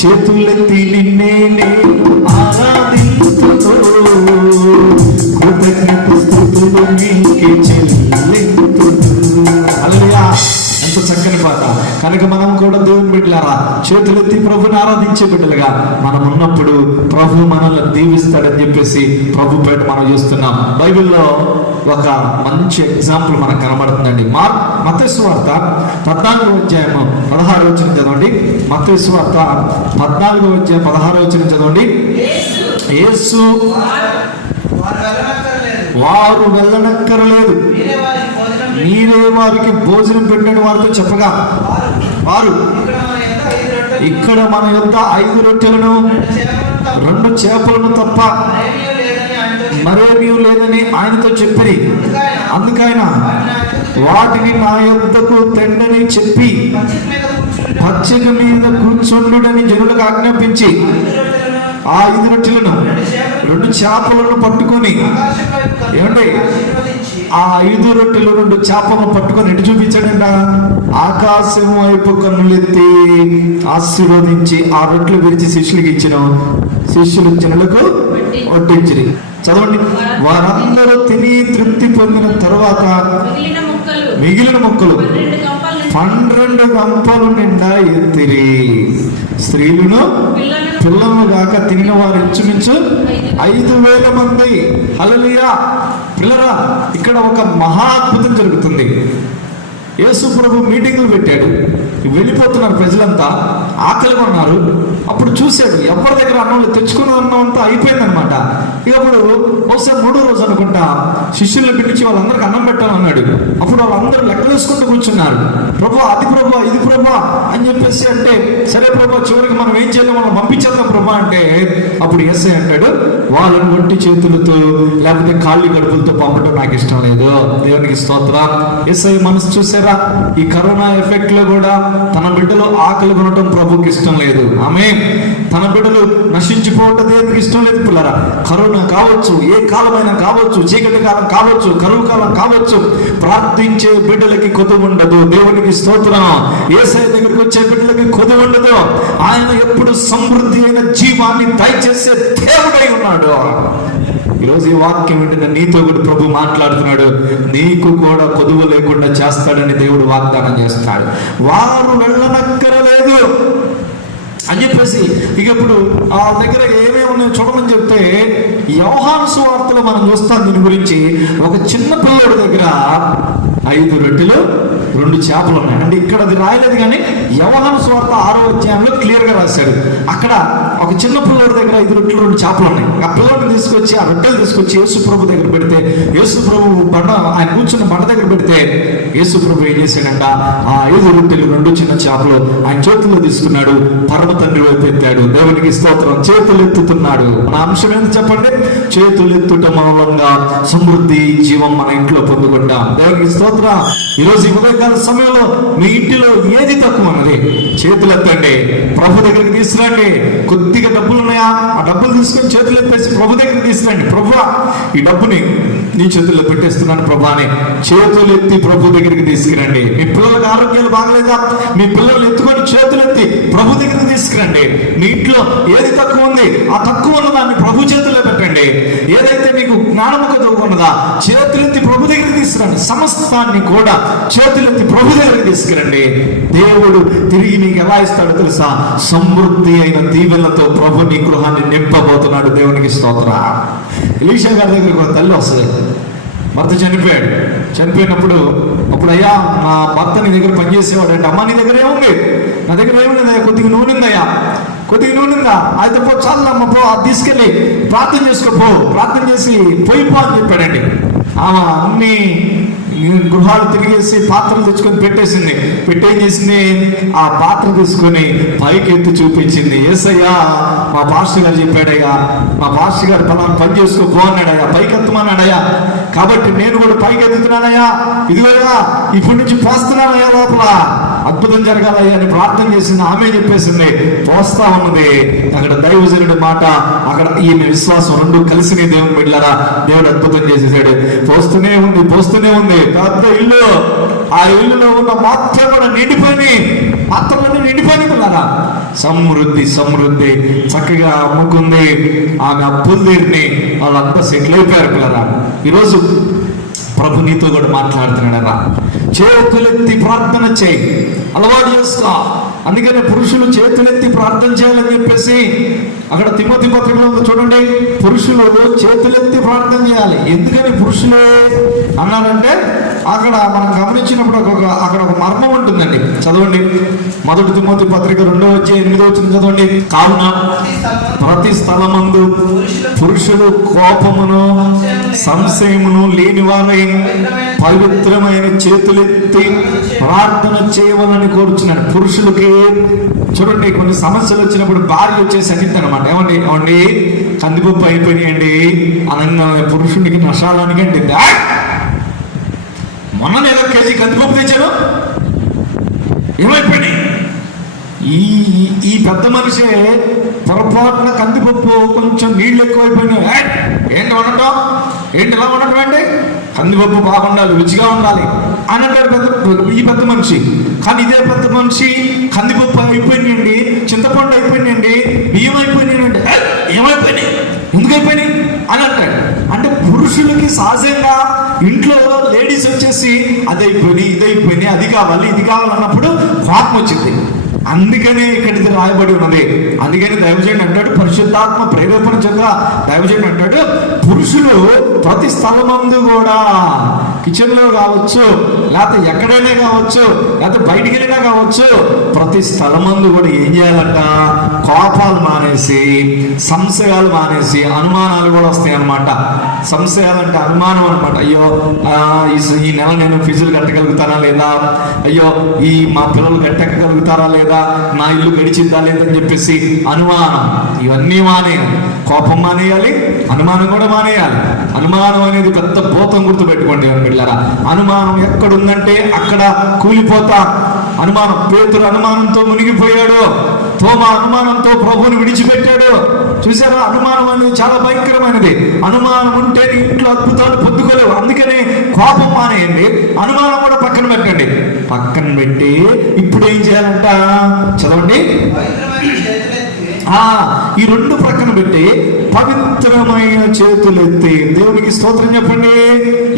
చేతులెత్తి నిన్నే నేను ఆరాధించెను, కృతజ్ఞత స్తుతులు నీకే చెల్లింతును. హల్లెలూయా. ఎంత చక్కని పాట. కనుక మనం కూడా దేవుని బిడ్డలారా చేతులెత్తి ప్రభుని ఆరాధించే బిడ్డలుగా మనం ఉన్నప్పుడు ప్రభు మనల్ని దీవిస్తాడని చెప్పేసి ప్రభు పేట మనం చూస్తున్నాం. బైబిల్లో ఒక మంచి ఎగ్జాంపుల్ మనకు కనబడుతుందండి. మత్తయి సువార్త 14వ అధ్యాయము 16వ వచనం చదవండి. మత్తయి సువార్త 14వ అధ్యాయం 16వ వచనం చదవండి. యేసు వారు వెళ్ళనక్కరలేదు, మీరే వారికి భోజనం పెట్టిన వారితో చెప్పగా వారు ఇక్కడ మన యొద్ద 5 రొట్టెలను 2 చేపలను తప్ప మరేమీ లేదని ఆయనతో చెప్పిరి. అందుకైన వాటిని నా యొద్దకు తెండని చెప్పి పచ్చిక మీద కూర్చొండుడని జనులకు ఆజ్ఞాపించి ఆ 5 రొట్టెలను 2 చేపలను పట్టుకొని, ఏమండి ఆ 5 రొట్టెలు 2 చేపలను పట్టుకొని ఎటు చూపించాడంట? ఆకాశం వైపు కన్నులెత్తి ఆశీర్వదించి ఆ రొట్టెలు విరిచి శిష్యులకు ఇచ్చిన, శిష్యులు జనులకు వడ్డించిరి. చదవండి. వారందరూ తిని తృప్తి పొందిన తర్వాత మిగిలిన ముక్కలు 12 గంపలు నిండా ఎత్తిరి. స్త్రీలను పిల్లలను గాక తినిన వారు ఇంచుమించు 5,000 మంది. హల్లెలూయా. పిల్లరా, ఇక్కడ ఒక మహా అద్భుతం జరుగుతుంది. యేసు ప్రభు మీటింగులు పెట్టాడు, వెళ్ళిపోతున్నారు ప్రజలంతా, ఆకలిగా ఉన్నారు. అప్పుడు చూశాడు, ఎవరి దగ్గర అన్నం తెచ్చుకున్న అన్నం అంతా అయిపోయిందనమాట. ఇక అప్పుడు బహుశా 3వ రోజు అనుకుంటా శిష్యులను పిలిచి వాళ్ళందరికీ అన్నం పెట్టాలన్నాడు. అప్పుడు వాళ్ళందరూ లెక్క వేసుకుంటూ కూర్చున్నారు. ప్రభు అది ప్రభు ఇది ప్రభు అని చెప్పేసి అంటే, సరే ప్రభు చివరికి మనం ఏం చేయాలి, మనం పంపించేద్దాం ప్రభు అంటే, అప్పుడు యేసయ్య అంటాడు, వాళ్ళని ఒట్టి చేతులతో లేకపోతే ఖాళీ గడుపులతో పంపడం నాకు ఇష్టం లేదు. దేవునికి స్తోత్రం. యేసయ్య మనసు చూసారా? ఈ కరోనా ఎఫెక్ట్ లో కూడా తన బిడ్డలు ఆకలి కొనటం ప్రభుకి ఇష్టం లేదు. ఆమె తన బిడ్డలు నశించిపోవటం దేవునికి ఇష్టం లేదు. పిల్లరా, కరోనా కావచ్చు, ఏ కాలమైనా కావచ్చు, చీకటి కాలం కావచ్చు, కరువు కాలం కావచ్చు, ప్రార్థించే బిడ్డలకి కొదువు ఉండదు. దేవునికి స్తోత్రం. యేసయ్య దగ్గరికి వచ్చే బిడ్డలకి కొదువు ఉండదు. ఆయన ఎప్పుడు సమృద్ధి అయిన జీవాన్ని దయచేసే దేవుడై ఉన్నాడు. ఈరోజు ఈ వాక్యం వింటున్న నీతో కూడా ప్రభు మాట్లాడుతున్నాడు. నీకు కూడా కొదువు లేకుండా చేస్తాడని దేవుడు వాగ్దానం చేస్తున్నాడు. వారు వెళ్ళనక్కరలేదు అని చెప్పేసి ఇక ఇప్పుడు ఆ దగ్గర ఏమేమి ఉన్నాయో చూడమని చెప్తే, యోహాను సువార్తలో మనం చూస్తాం దీని గురించి. ఒక చిన్న పిల్లోడి దగ్గర 5 రొట్టెలు 2 చేపలు ఉన్నాయి. అంటే ఇక్కడ అది రాయలేదు, కానీ యోహాను సువార్త 6వ అధ్యాయంలో క్లియర్ గా రాశాడు. అక్కడ ఒక చిన్న పిల్లోడి దగ్గర 5 రొట్టెలు 2 చేపలు ఉన్నాయి. ఆ పిల్లోడిని తీసుకొచ్చి ఆ రొట్టెలు తీసుకొచ్చి యేసు ప్రభు దగ్గర పెడితే, యేసు ప్రభు బండ ఆయన కూర్చున్న బండ దగ్గర పెడితే, యేసు ప్రభు ఏం చేశాడంట? ఆ 5 రొట్టెలు 2 చిన్న చేపలు ఆయన చేతుల్లో తీసుకున్నాడు, పరమ తండ్రి వైపు ఎత్తాడు. దేవునికి స్తోత్రం. చేతులు ఎత్తుతున్నాడు. మన అంశం ఏంటి చెప్పండి? చేతులు ఎత్తుట మూలంగా సమృద్ధి జీవం మన ఇంట్లో పొందుకుంటాం. దేవునికి స్తోత్రం. ఈరోజు ఈ ఉదయకాల సమయంలో మీ ఇంటిలో ఏది తక్కువ అన్నది చేతులు ఎత్తండి, ప్రభు దగ్గరికి తీసుకురండి. కొద్దిగా డబ్బులు ఉన్నాయా? ఆ డబ్బులు తీసుకొని చేతులు ఎత్తేసి ప్రభు దగ్గరికి తీసుకురండి. ప్రభువా, ఈ డబ్బుని నీ చేతుల్లో పెట్టేస్తున్నాను ప్రభా అని చేతులు ఎత్తి ప్రభు దగ్గరికి తీసుకురండి. మీ పిల్లలకు ఆరోగ్యాలు బాగలేదా? మీ పిల్లలు ఎత్తుకొని చేతులు ఎత్తి ప్రభు దగ్గరికి తీసుకురండి. మీ ఇంట్లో ఏది తక్కువ ఉంది, ఆ తక్కువ ఉన్న దాన్ని ప్రభు చేతుల్లో పెట్టండి. ఏదైతే మీకు జ్ఞానము కదువుకున్నదా, చేతులెత్తి ప్రభు దగ్గరికి తీసుకురండి. సమస్తాన్ని కూడా చేతులెత్తి ప్రభు దగ్గరికి తీసుకురండి. దేవుడు తిరిగి నీకు ఎలా ఇస్తాడో తెలుసా? సమృద్ధి అయిన దీవెనలతో ప్రభు నీ గృహాన్ని నింపబోతున్నాడు. దేవునికి స్తోత్రం. ఎలీషా గారి దగ్గరికి ఒక తల్లి వస్తుంది. భర్త చనిపోయాడు. చనిపోయినప్పుడు అప్పుడు, అయ్యా నా భర్త నీ దగ్గర పనిచేసేవాడు అంటే, అమ్మ నీ దగ్గర ఏముంది? నా దగ్గర ఏముంది? కొద్దిగా నూనె ఉందయ్యా. కొద్దిగా నూనె ఉందా? అయితే పో, చాలు అమ్మ పో, అది తీసుకెళ్ళి ప్రార్థన చేసుకోపో, ప్రార్థన చేసి పోయిపో అని చెప్పాడండి. ఆమె అన్ని గృహాలు తిరిగేసి పాత్రలు తెచ్చుకొని పెట్టేసింది. పెట్టేం చేసింది? ఆ పాత్ర తీసుకొని పైకి ఎత్తి చూపించింది. యేసయ్యా, మా పాస్టర్ గారు చెప్పాడయ్యా, మా పాస్టర్ గారు పలానా పని చేసుకోపో అన్నాడయ్యా, పైకి ఎత్తమన్నాడయ్యా, కాబట్టి నేను కూడా పైకి ఎత్తుతున్నానయ్యా, ఇదిగోయ్యా ఇప్పటి నుంచి పోస్తున్నానయ్యా, లోపల అద్భుతం జరగాలయ్యా అని ప్రార్థన చేసింది. ఆమె చెప్పేసింది, పోస్తా ఉన్నది. అక్కడ దైవజనుడి మాట, అక్కడ ఈమె విశ్వాసం రెండు కలిసి దేవుని బిడ్డలారా దేవుడు అద్భుతం చేసేసాడు. పోస్తూనే ఉంది, పోస్తూనే ఉంది. పెద్ద ఇల్లు, ఆ ఇల్లులో ఉన్న మాత్రం కూడా నిండిపోయి, పాత్రలన్నీ నిండిపోయి పిల్లరా. సమృద్ధి సమృద్ధి చక్కగా అమ్ముకుంది. ఆమె అప్పులు తీరిని వాళ్ళంతా సెటిల్ అయిపోయారు పిల్లరా. ఈరోజు ప్రభు నీతో కూడా మాట్లాడుతున్నాడరా. చేతులెత్తి ప్రార్థన చేయి, అలవాటు చేసుకో. అందుకనే పురుషులు చేతులెత్తి ప్రార్థన చేయాలని చెప్పేసి అక్కడ తిమోతి పత్రికలో ఉంది చూడండి. పురుషులు చేతులెత్తి ప్రార్థన చేయాలి. ఎందుకని పురుషులే అన్నారంటే అక్కడ మనం గమనించినప్పుడు అక్కడ ఒక మర్మం ఉంటుందండి. చదవండి, 1 తిమోతి పత్రిక 2:8 చదవండి. కావున ప్రతి స్థలమందు పురుషులు కోపమును సంశయమును లేనివారై పవిత్రమైన చేతులెత్తి ప్రార్థన చేయవాలని కోరుచున్నాడు. పురుషులకి చూడండి, కొన్ని సమస్యలు వచ్చినప్పుడు భార్య వచ్చేసి అనిద్ది అనమాట. ఏమండి కందిపప్పు అయిపోయినాయండి అన్న పురుషుడికి నష్టాలానికి అంటిద్దా. మొన్న ఏదో కేజీ కందిపప్పు తెచ్చాను, ఏమైపోయినాయి. ఈ పెద్ద మనిషి పొరపాటున కందిపప్పు కొంచెం నీళ్ళు ఎక్కువైపోయినాయి. ఏంటి వండటం, ఏంటి ఇలా వండటం అంటే కందిపప్పు బాగుండాలి, రుచిగా ఉండాలి అని అంటాడు ఈ పెద్ద మనిషి. కానీ ఇదే పెద్ద మనిషి కందిపప్పు అయిపోయినాయండి, చింతపండు అయిపోయినాయండి, బియ్యం అయిపోయినాయండి, ఏమైపోయినాయి, ఎందుకు అయిపోయినాయి అని అంటాడు. అంటే పురుషులకి సహజంగా ఇంట్లో లేడీస్ వచ్చేసి అదైపోయినాయి, ఇదైపోయినాయి, అది కావాలి, ఇది కావాలన్నప్పుడు కోపం వచ్చింది. అందుకనే ఇక్కడికి రాయబడి ఉన్నది. అందుకని దైవజనుడు అంటాడు, పరిశుద్ధాత్మ ప్రేరేపణ చేత దైవజనుడు అంటాడు, పురుషులు ప్రతి స్థలమందు కూడా, కిచెన్లో కావచ్చు, లేకపోతే ఎక్కడైనా కావచ్చు, లేకపోతే బయటికి వెళ్ళినా కావచ్చు, ప్రతి స్థలమందు కూడా ఏం చేయాలంట, కోపాలు మానేసి, సంశయాలు మానేసి, అనుమానాలు కూడా వస్తాయి అన్నమాట. సంశయాలు అంటే అనుమానం అనమాట. అయ్యో ఈ నెల నేను ఫీజులు కట్టగలుగుతానా లేదా, అయ్యో మా పిల్లలు కట్టగలుగుతారా లేదా, నా ఇల్లు గడిచిందా లేదని చెప్పేసి అనుమానం. ఇవన్నీ మానేయాలి. కోపం మానేయాలి, అనుమానం కూడా మానేయాలి. అనుమానం అనేది పెద్ద భూతం, గుర్తుపెట్టుకోండి పిల్లరా. అనుమానం ఎక్కడుందంటే అక్కడ కూలిపోతా. అనుమానం, పేతురు అనుమానంతో మునిగిపోయాడు, తోమా అనుమానంతో ప్రభువుని విడిచిపెట్టాడు. చూసారా, అనుమానం అనేది చాలా భయంకరమైనది. అనుమానం ఉంటే ఇంట్లో అద్భుతాలు పొందుకోలేవు. అందుకనే కోపం మానేయండి, అనుమానం కూడా పక్కన పెట్టండి. పక్కన పెట్టి ఇప్పుడు ఏం చేయాలంట, చదవండి. ఈ రెండు ప్రక్కన పెట్టి పవిత్రమైన చేతులెత్తి దేవునికి స్తోత్రం చెప్పండి.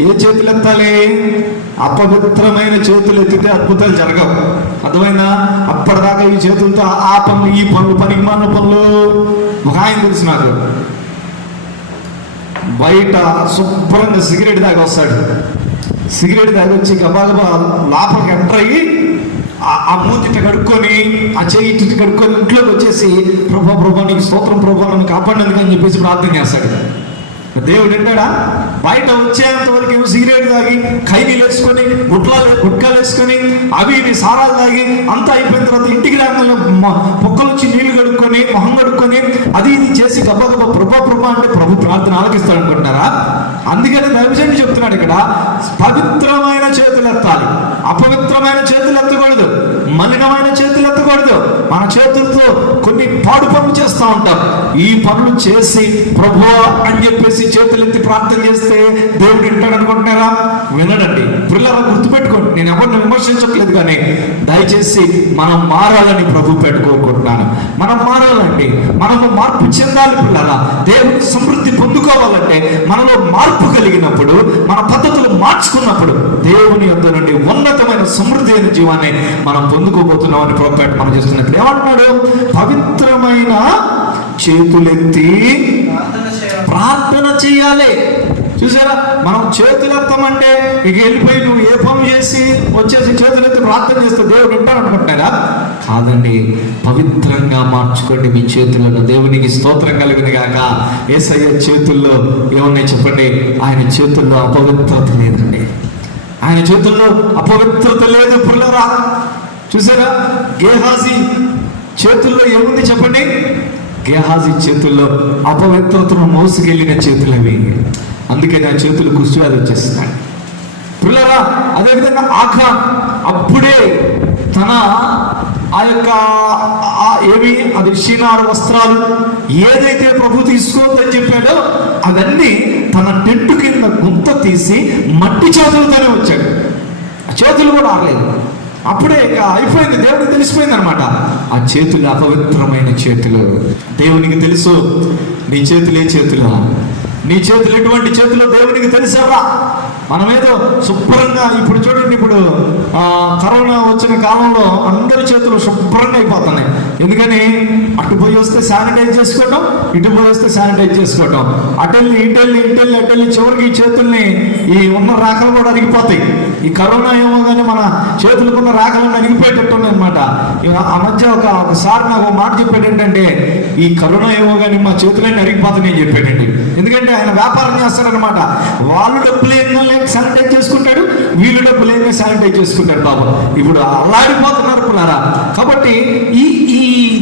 ఏ చేతులు ఎత్తాలి? అపవిత్రమైన చేతులు ఎత్తితే అద్భుతాలు జరగవు. అర్థమైందా? అప్పటిదాకా ఈ చేతులతో ఆ పనులు, ఈ పనులు, పనికి మాన పనులు. ఒక ఆయన తెలుసు నాకు, బయట శుభ్రంగా సిగరెట్ దాకా వస్తాడు. సిగరెట్ దాకా వచ్చి గబాగబా లోపలికి ఎంటర్ అయ్యి ఆ మూతిట కడుక్కొని, ఆ చేయి ఇటు కడుక్కొని ఇంట్లోకి వచ్చేసి ప్రభా నీకు స్తోత్రం, ప్రభా నన్ను కాపాడినందుకు అని చెప్పేసి ప్రార్థన చేస్తాడు. దేవుడు అంటాడా? బయట వచ్చేంత వరకు ఏమో సిగరెట్ తాగి, ఖైనీలు వేసుకొని, గుట్కాలు వేసుకొని, అవి ఇవి సారాలు తాగి అంతా అయిపోయిన తర్వాత ఇంటికి రాగానే పొక్కలు వచ్చి నీళ్లు కడుక్కొని, మొహం కడుక్కొని, అది ఇది చేసి గబ్బగబ్బ ప్రభా అంటే ప్రభు ప్రార్థన ఆలకిస్తాడు అనుకుంటారా? అందుకని దైవజనుడు చెప్తున్నాడు ఇక్కడ, పవిత్రమైన చేతులు ఎత్తాలి, అపవిత్రమైన చేతులు ఎత్తకూడదు, మలినమైన చేతులు ఎత్తకూడదు. మన చేతులతో కొన్ని పాడు పనులు చేస్తూ ఉంటాం. ఈ పనులు చేసి ప్రభువా అని చెప్పేసి చేతులెత్తి ప్రార్థన చేస్తే దేవుడు వింటాడు అనుకుంటున్నారా? వినడండి. పిల్లలు గుర్తుపెట్టుకోండి, నేను ఎవరిని విమర్శించట్లేదు, కానీ దయచేసి మనం మారాలని ప్రభు పెట్టుకోనుకుంటున్నాను. మనం మారాలండి, మనము మార్పు చెందాలి పిల్లల. దేవుడి సమృద్ధి పొందుకోవాలంటే మనలో మార్పు కలిగినప్పుడు, మన పద్ధతులు మార్చుకున్నప్పుడు దేవుని యొద్ద నుండి ఉన్నతమైన సమృద్ధి అయిన జీవాన్ని మనం పొందుకోబోతున్నామని ప్రభుపేట మనం చేస్తున్నప్పుడు ఏమంటున్నాడు? పవిత్రమైన చేతులెత్తి ప్రార్థన చేయాలి. చూసారా, మనం చేతులెత్తమంటే ఇక వెళ్ళిపోయి నువ్వు ఏ పనులు చేసి వచ్చేసి చేతులెత్తి ప్రార్థన చేస్తే దేవుడు వింటాడు అనుకుంటున్నారా? కాదండి, పవిత్రంగా మార్చుకోండి మీ చేతులను. దేవునికి స్తోత్రం కలిగిన గాక. యేసయ్య చేతుల్లో ఏమున్నాయి చెప్పండి? ఆయన చేతుల్లో అపవిత్రత లేదండి. ఆయన చేతుల్లో అపవిత్రత లేదు పుల్లరా. చూసారా, గేహాజీ చేతుల్లో ఏముంది చెప్పండి? గేహాజీ చేతుల్లో అపవిత్రతను మోసుకెళ్ళిన చేతులు అవి. అందుకని ఆ చేతులు కుష్ఠవ్యాధి వచ్చేస్తున్నాడు పిల్లరా. అదేవిధంగా ఆఖాన్ అప్పుడే తన ఆ యొక్క ఏవి అది షీనారు వస్త్రాలు ఏదైతే ప్రభు తీసుకోవద్దని చెప్పాడో అవన్నీ తన టెంటు కింద గుంత తీసి మట్టి చేతులతోనే వచ్చాడు. ఆ చేతులు కూడా ఆగలేదు. అప్పుడే అయిపోయింది, దేవునికి తెలిసిపోయింది అనమాట. ఆ చేతులు అపవిత్రమైన చేతులు. దేవునికి తెలుసు నీ చేతులు ఏ చేతులు. నీ చేతులు ఎటువంటి చేతులు దేవునికి తెలిసావా? మనమేదో శుభ్రంగా ఇప్పుడు చూడండి, ఇప్పుడు కరోనా వచ్చిన కాలంలో అందరి చేతులు శుభ్రంగా అయిపోతున్నాయి. ఎందుకని అటు పోయి వస్తే శానిటైజ్ చేసుకోవటం, ఇటు పోయి వస్తే శానిటైజ్ చేసుకోవటం, అటెళ్ళి ఇటెళ్ళి చివరికి ఈ చేతుల్ని ఈ ఉన్న రాకలు కూడా అరిగిపోతాయి. ఈ కరోనా ఏమో కానీ మన చేతులకున్న రాకలను అరిగిపోయేటట్టున్నాయి అనమాట. ఆ మధ్య ఒకసారి నాకు ఒక మాట చెప్పాడు ఏంటంటే, ఈ కరోనా ఏమో కానీ మా చేతులన్నీ అరిగిపోతాయి అని చెప్పాడండి. ఎందుకంటే ఆయన వ్యాపారం చేస్తాడనమాట. వాళ్ళు డబ్బులు ఏం శానిటైజ్ చేసుకుంటాడు, వీళ్ళు డబ్బులు ఏమో శానిటైజ్ చేసుకుంటాడు. బాబు ఇప్పుడు అల్లాడిపోతున్నారు పిల్లరా. కాబట్టి ఈ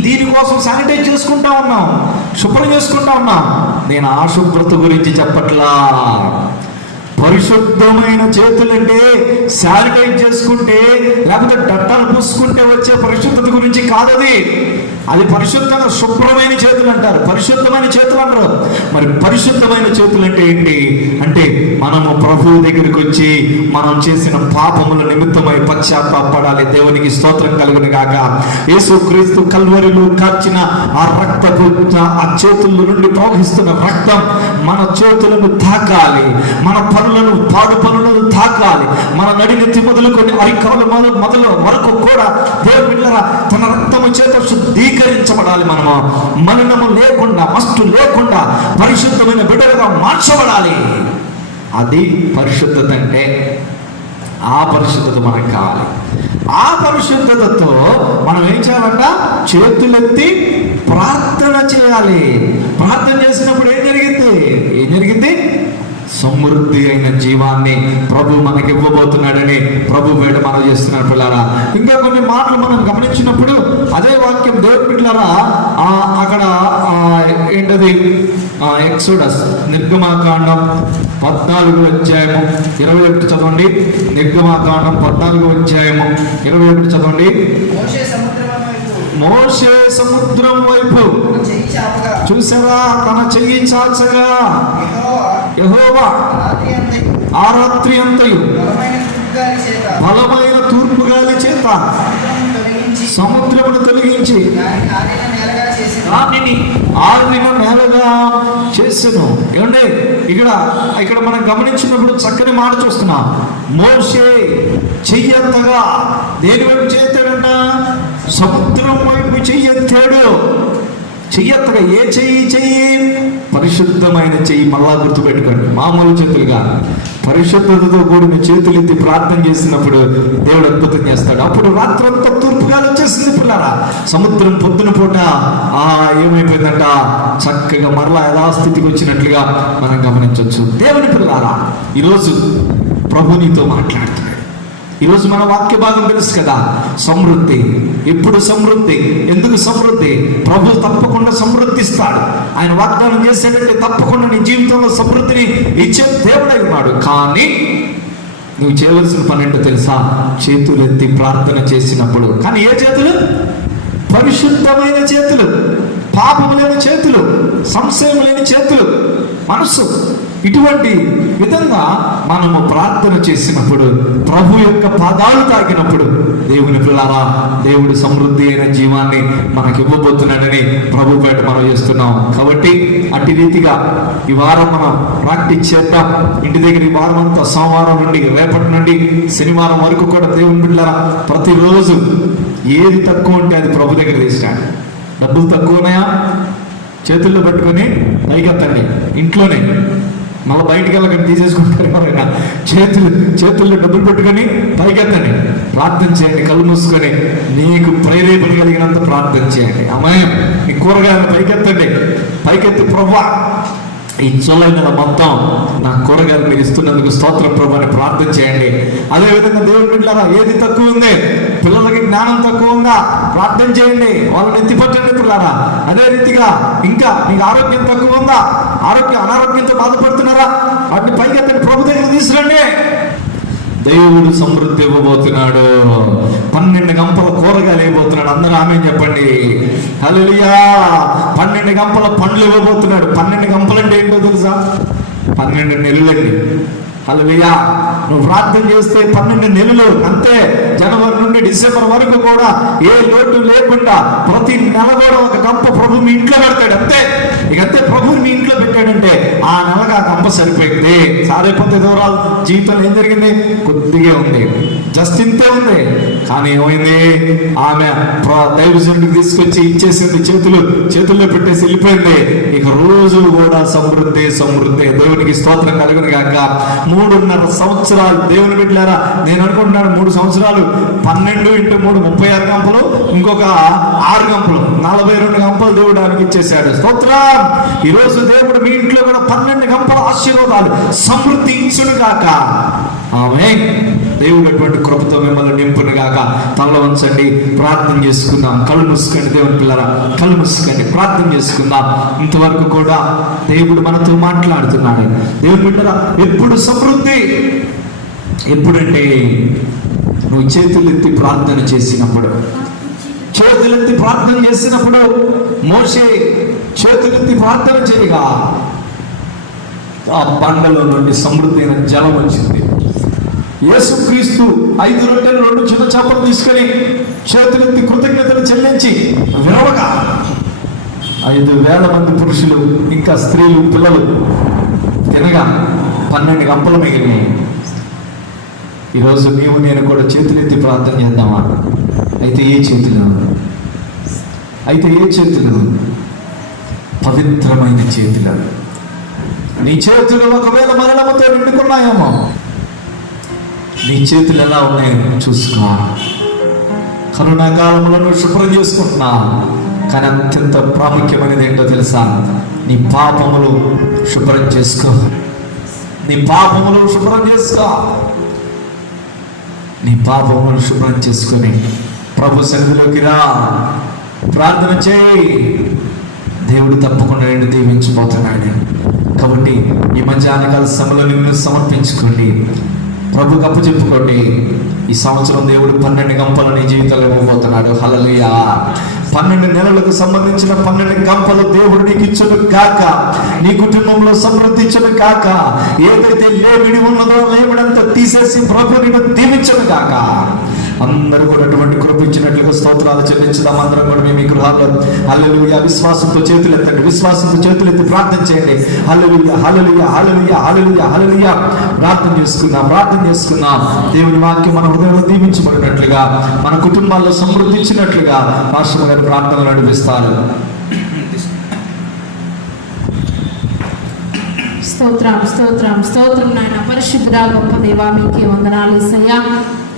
దీనికోసం శానిటైజ్ చేసుకుంటా ఉన్నాం, శుభ్రం చేసుకుంటా ఉన్నాం. నేను ఆ శుభ్రత గురించి చెప్పట్లా. పరిశుద్ధమైన చేతులంటే శానిటైజ్ చేసుకుంటే లేకపోతే డట్టాలు పూసుకుంటే వచ్చే పరిశుద్ధత గురించి కాదది. అది పరిశుద్ధంగా శుభ్రమైన చేతులు అంటారు, పరిశుద్ధమైన చేతులు అంటారు. మరి పరిశుద్ధమైన చేతులు అంటే ఏంటి అంటే, మనము ప్రభువు దగ్గరికి వచ్చి మనం చేసిన పాపముల నిమిత్తమై పశ్చాత్తాపడాలి. దేవునికి స్తోత్రం కలుగును గాక. యేసుక్రీస్తు కల్వరిలో కార్చిన ఆ రక్తపు ఆ చేతుల నుండి ప్రవహిస్తున్న రక్తం మన చేతులను తాకాలి, మన పనులను పాడు పనులను తాకాలి. మన నడినెత్తి మొదలుకొని అరికాలు మొదలు వరకు కూడా దేవుని బిడ్డలారా తన రక్తము చేత శుద్ధీకరించబడాలి. మనము మలినము లేకుండా, మస్టు లేకుండా పరిశుద్ధమైన బిడ్డలుగా మార్చబడాలి. అది పరిశుద్ధత అంటే. ఆ పరిశుద్ధత మనకు కావాలి. ఆ పరిశుద్ధతతో మనం ఏం చేయాలంట? చేతులెత్తి ప్రార్థన చేయాలి. ప్రార్థన చేసినప్పుడు ఏం జరిగింది? సమృద్ధి అయిన జీవాన్ని ప్రభు మనకి ఇవ్వబోతున్నాడని ప్రభు బయట మనం చేస్తున్నారు పిల్లారా. ఇంకా కొన్ని మాటలు మనం గమనించినప్పుడు అదే వాక్యం దేవుని బిడ్డలారా అక్కడ ఏంటది? ఎక్సోడస్ నిర్గమాకాండం 14వ అధ్యాయము 21 చదవండి. నిర్గమాకాండం 14వ అధ్యాయము 21 చదవండి. మోషే సముద్రం వైపు చూసారా, తన చెయ్యి చాచగా యెహోవా ఆ రాత్రి అంతయు బలమైన తూర్పు గాలి చేత సముద్రమును తొలగించి దానిని ఆరిన నేలగా చేసెను. ఏమండి, ఇక్కడ మనం గమనించినప్పుడు చక్కని మాట చూస్తున్నాం. మోషే చెయ్యంతగా దేని వైపు చేస్తాడంట? సముద్రం వైపు చెయ్యెత్తాడు. చెయ్యెత్తగా ఏ చెయ్యి? పరిశుద్ధమైన చెయ్యి. మళ్ళా గుర్తుపెట్టుకోండి, మామూలు చేతులుగా పరిశుద్ధతతో కూడిన చేతులు ఎత్తి ప్రార్థన చేసినప్పుడు దేవుడు అద్భుతం చేస్తాడు. అప్పుడు రాత్రంతా తూర్పుగా వచ్చేసింది పిల్లరా. సముద్రం పొద్దున పూట ఏమైపోయిందంట? చక్కగా మరలా యథాస్థితికి వచ్చినట్లుగా మనం గమనించవచ్చు. దేవుని పిల్లారా, ఈరోజు ప్రభు నీతో మాట్లాడుతున్నాడు. ఈరోజు మన వాక్య భాగం తెలుసు కదా, సమృద్ధి. ఎప్పుడు సమృద్ధి? ఎందుకు సమృద్ధి? ప్రభు తప్పకుండా సమృద్ధిస్తాడు. ఆయన వాగ్దానం చేసేటంటే తప్పకుండా నీ జీవితంలో సమృద్ధిని ఇచ్చే దేవుడై ఉన్నాడు. కానీ నువ్వు చేయవలసిన పని ఏంటో తెలుసా? చేతులెత్తి ప్రార్థన చేసినప్పుడు. కానీ ఏ చేతులు? పరిశుద్ధమైన చేతులు, పాపము లేని చేతులు, సంశయం లేని చేతులు, మనస్సు. ఇటువంటి విధంగా మనము ప్రార్థన చేసినప్పుడు, ప్రభు యొక్క పాదాలు తాకినప్పుడు, దేవుని పిల్లారా, దేవుడు సమృద్ధి అయిన జీవాన్ని మనకి ఇవ్వబోతున్నాడని ప్రభు పేట మనం చేస్తున్నాం. కాబట్టి అట్టి రీతిగా ఈ వారం మనం ప్రాక్టీస్ చేద్దాం. ఇంటి దగ్గర ఈ వారం అంతా సోమవారం నుండి రేపటి నుండి శనివారం వరకు కూడా దేవుని బిడ్డలారా ప్రతిరోజు ఏది తక్కువ ఉంటే అది ప్రభు దగ్గర తీసుకురండి. డబ్బులు తక్కువ ఉన్నాయా? చేతుల్లో పట్టుకొని పైకెత్తండి. ఇంట్లోనే మళ్ళీ బయటికి వెళ్ళకండి, తీసేసుకుంటారు ఎవరైనా. చేతుల్లో డబ్బులు పెట్టుకొని పైకెత్తండి, ప్రార్థన చేయండి. కళ్ళు మూసుకొని నీకు ప్రేరేపణ కలిగినంత ప్రార్థన చేయండి. అమ్మాయి మీ కూరగాయలు పైకెత్తండి. పైకెత్తి ప్రభువా, ఈ జూలై నెల మొత్తం నా కూరగాయలు మీరు ఇస్తున్నందుకు స్తోత్రం ప్రభు అని ప్రార్థన చేయండి. అదేవిధంగా దేవుని బిడ్డలారా, ఏది తక్కువ ఉంది? పిల్లలకి జ్ఞానం తక్కువ ఉందా? ప్రార్థన చేయండి, వాళ్ళని ఎత్తిపట్టండి పిల్లలారా. అదే రీతిగా ఇంకా మీకు ఆరోగ్యం తక్కువ ఉందా? అనారోగ్యంతో బాధపడుతున్నారా? వాటిని పైకి అతని ప్రభు దగ్గర తీసుకురండి. దేవుడు సమృద్ధి ఇవ్వబోతున్నాడు. 12 గంపల కూరగాయలు ఇవ్వబోతున్నాడు. అందరూ ఆమేన్ చెప్పండి. హల్లెలూయా. 12 గంపల పండ్లు ఇవ్వబోతున్నాడు. 12 గంపలు అంటే ఏంటో తెలుసా? 12 నెలలండి. హల్లెలూయా. నువ్వు ప్రార్థన చేస్తే 12 నెలలు అంతే, జనవరి నుండి డిసెంబర్ వరకు కూడా ఏ లోటు లేకుండా ప్రతి నెల కూడా ఒక గంప ప్రభు మీ ఇంట్లో పెడతాడు అంతే. ఇక అంతే, ప్రభుని మీ ఇంట్లో పెట్టాడంటే ఆ నెలగా ఆ గంప సరిపోయింది. సారైపోతే దూరాలు జీవితంలో ఏం జరిగింది? కొద్దిగా ఉంది, జస్ట్ ఇంతే ఉంది. కానీ ఏమైంది? ఆమె దైవజనుడికి తీసుకొచ్చి ఇచ్చేసింది, చేతుల్లో పెట్టేసి వెళ్ళిపోయింది. ఇక రోజులు కూడా సమృద్ధి సమృద్ధి. దేవునికి స్తోత్రం కలుగును గాక. 3.5 సంవత్సరాలు దేవుని బిడ్డలారా, నేను అనుకుంటున్నాను 3 సంవత్సరాలు 12 × 3 36 గంపలు, ఇంకొక 6 గంపలు 42 గంపలు దేవుడు ఆయనకి ఇచ్చేశాడు. స్తోత్రం. ఈరోజు దేవుడు మీ ఇంట్లో కూడా 12 గంపల ఆశీర్వాదాలు సమృద్ధి ఇచ్చును గాక. ఆమేన్. దేవుడు అటువంటి కృపతో మిమ్మల్ని నింపును గాక. తల వంచండి, ప్రార్థన చేసుకుందాం. కళ్ళు మూసుకోండి దేవుని పిల్లరా, కళ్ళు మూసుకోండి, ప్రార్థన చేసుకుందాం. ఇంతవరకు కూడా దేవుడు మనతో మాట్లాడుతున్నాడు. దేవుని బిడ్డరా, ఎప్పుడు సమృద్ధి? ఎప్పుడంటే నువ్వు చేతులెత్తి ప్రార్థన చేసినప్పుడు. చేతులెత్తి ప్రార్థన చేసినప్పుడు మోషే చేతులెత్తి ప్రార్థన చేయగా ఆ బండలో నుండి సమృద్ధి అయిన జలం వచ్చింది. యేసుక్రీస్తు 5 రొట్టెలు 2 చిన్న చేపలు తీసుకొని చేతులెత్తి కృతజ్ఞతలు చెల్లించి విరవగా 5,000 మంది పురుషులు ఇంకా స్త్రీలు పిల్లలు తినగా 12 గంపలు మిగిలినాయి. ఈరోజు నీవు నేను కూడా చేతులెత్తి ప్రార్థన చేద్దామా? అయితే ఏ చేతులు? పవిత్రమైన చేతులు. నీ చేతులు ఒకవేళ మరణముతో నిండుకున్నాయేమో, నీ చేతులు ఎలా ఉన్నాయో చూసుకో. కరోనా కాలంలో నువ్వు శుభ్రం చేసుకుంటున్నా, కానీ అత్యంత ప్రాముఖ్యమైనది ఏంటో తెలుసా? నీ పాపములు శుభ్రం చేసుకో. నీ పాపములు శుభ్రం చేసుకొని ప్రభు సన్నిధిలోకి రా, ప్రార్థన చేయి. దేవుడు తప్పకుండా నేను దీవించబోతున్నాడు. కాబట్టి ఈ మధ్యాహ్నకాల సమయంలో నిన్ను సమర్పించుకోండి, ప్రభుకు అప్పచెప్పుకోండి. ఈ సంవత్సరం దేవుడు 12 గంపలు నీ జీవితంలో ఇవ్వబోతున్నాడు. హల్లెలూయా. 12 నెలలకు సంబంధించిన 12 గంపలు దేవుడు నీకు ఇచ్చును కాక, నీ కుటుంబంలో సమృద్ధించును కాక, ఏదైతే లేమిడి ఉన్నదో లేమిడంతా తీసేసి ప్రభు నిన్ను దీవించును కాక. అందరూ కూడా అటువంటి కృప ఇచ్చినట్లుగా స్తోత్రాలు చెల్లించుదాం. అందరం కూడా మీ గృహాల్లో హల్లెలూయా విశ్వాసంతో చేతులెత్తండి, విశ్వాసంతో చేతులెత్తి ప్రార్థన చేయండి. హల్లెలూయా, హల్లెలూయా, హల్లెలూయా, హల్లెలూయా, హల్లెలూయా. ప్రార్థన చేసుకుందాం. దేవుని వాక్యం మన హృదయంలో దీవించబడినట్లుగా, మన కుటుంబాల్లో సమృద్ధించినట్లుగా పాస్టర్ గారు ప్రార్థనలు నడిపిస్తారు. స్తోత్రం నాయన. పరిశుద్ధుడా గొప్ప దేవా, మీకే వందనాలు యేసయ్యా.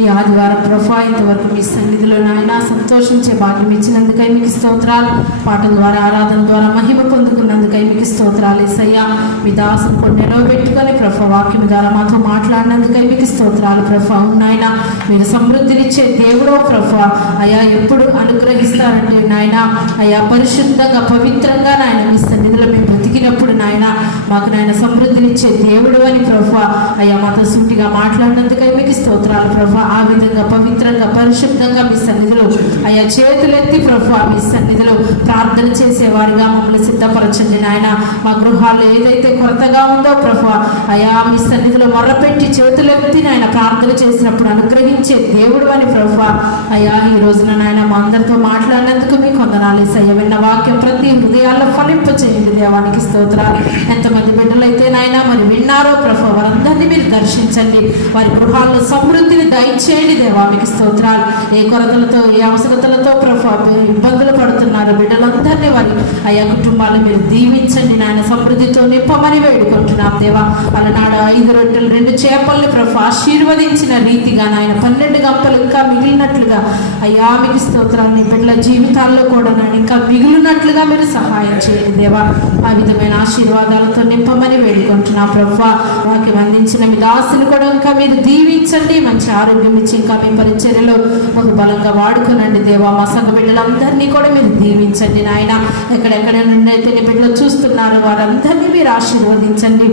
ఈ ఆదివారం ప్రభా ఇంతవరకు మీ సన్నిధిలో నాయన సంతోషించే భాగ్యం ఇచ్చినందుకై మీకు స్తోత్రాలు. పాటల ద్వారా ఆరాధన ద్వారా మహిమ పొందుకున్నందుకై మీకు స్తోత్రాలు యేసయ్యా. మీ దాసును కొన్నిలో పెట్టుకొని ప్రభా వాక్యం ద్వారా మాతో మాట్లాడినందుకై మీకు స్తోత్రాలు ప్రభా. నాయన మీరు సమృద్ధినిచ్చే దేవుడో ప్రభా అయా, ఎప్పుడు అనుగ్రహిస్తారంటే నాయన అయా పరిశుద్ధంగా పవిత్రంగా నాయన మీ సన్నిధిలో మేము బ్రతికినప్పుడు నాయన మాకు నాయన సమృద్ధినిచ్చే దేవుడు అని ప్రభా అయా మాతో సూటిగా మాట్లాడినందుకై మీకు స్తోత్రాలు ప్రభా. ఆ విధంగా పవిత్రంగా పరిశుద్ధంగా మీ సన్నిధిలో అయా చేతులెత్తి ప్రభా మీ సన్నిధిలో ప్రార్థన చేసేవారుగా మమ్మల్ని సిద్ధపరచండి నాయన. మా గృహాల్లో ఏదైతే కొరతగా ఉందో ప్రభా అయా మీ సన్నిధిలో మొర్రపెట్టి చేతులెత్తి నాయన ప్రార్థన చేసినప్పుడు అనుగ్రహించే దేవుడు అని ప్రభా అయా ఈ రోజున నాయన మా అందరితో మాట్లాడినందుకు మీకు వందనాలు యేసయ్యా. విన్న వాక్యం ప్రతి హృదయాల్లో ఫలింప చేయండి దేవానికి స్తోత్రాలు. ఎంతమంది బిడ్డలైతే నాయన మరి విన్నారో ప్రభా వారందరినీ మీరు దర్శించండి, వారి గృహాల్లో సమృద్ధిని దయచేయండి దేవానికి స్తోత్రాలు. ఏ కొరతలతో ఏ అవసరతలతో ప్రభా ఇబ్బందులు పడుతున్నారు బిడ్డలందరినీ వారి అయా కుటుంబాలను మీరు దీవించండి నాయన, సమృద్ధితో నింపమని వేడుకుంటున్నాం దేవా. అలనాడు 5 రొట్టెలు 2 చేపల్ని ప్రభా ఆశీర్వదించిన రీతిగా నాయన 12 గంపలు ఇంకా మిగిలినట్లుగా అయ్యా మీకు స్తోత్రాలు. నీ బిడ్డల జీవితాల్లో కూడా నాయన ఇంకా మిగిలినట్లుగా మీరు సహాయం చేయండి దేవా. ఆ విధమైన ఆశీర్వాదాలతో నింపమని వేడుకుంటున్నాం ప్రభా. వాక్యం అందించిన మీ దాసులు కూడా ఇంకా మీరు దీవించండి, మంచి ఆరోగ్యం ఇచ్చి ఇంకా మీ పరిచర్యలో ఒక బలంగా వాడుకునండి దేవా. మా సంఘ బిడ్డలందరినీ కూడా మీరు దీవించండి నాయన. ఎక్కడెక్కడ నుండి అయితే నీ బిడ్డలు చూస్తున్నారు వారందరినీ మీరు ఆశీర్వదించండి.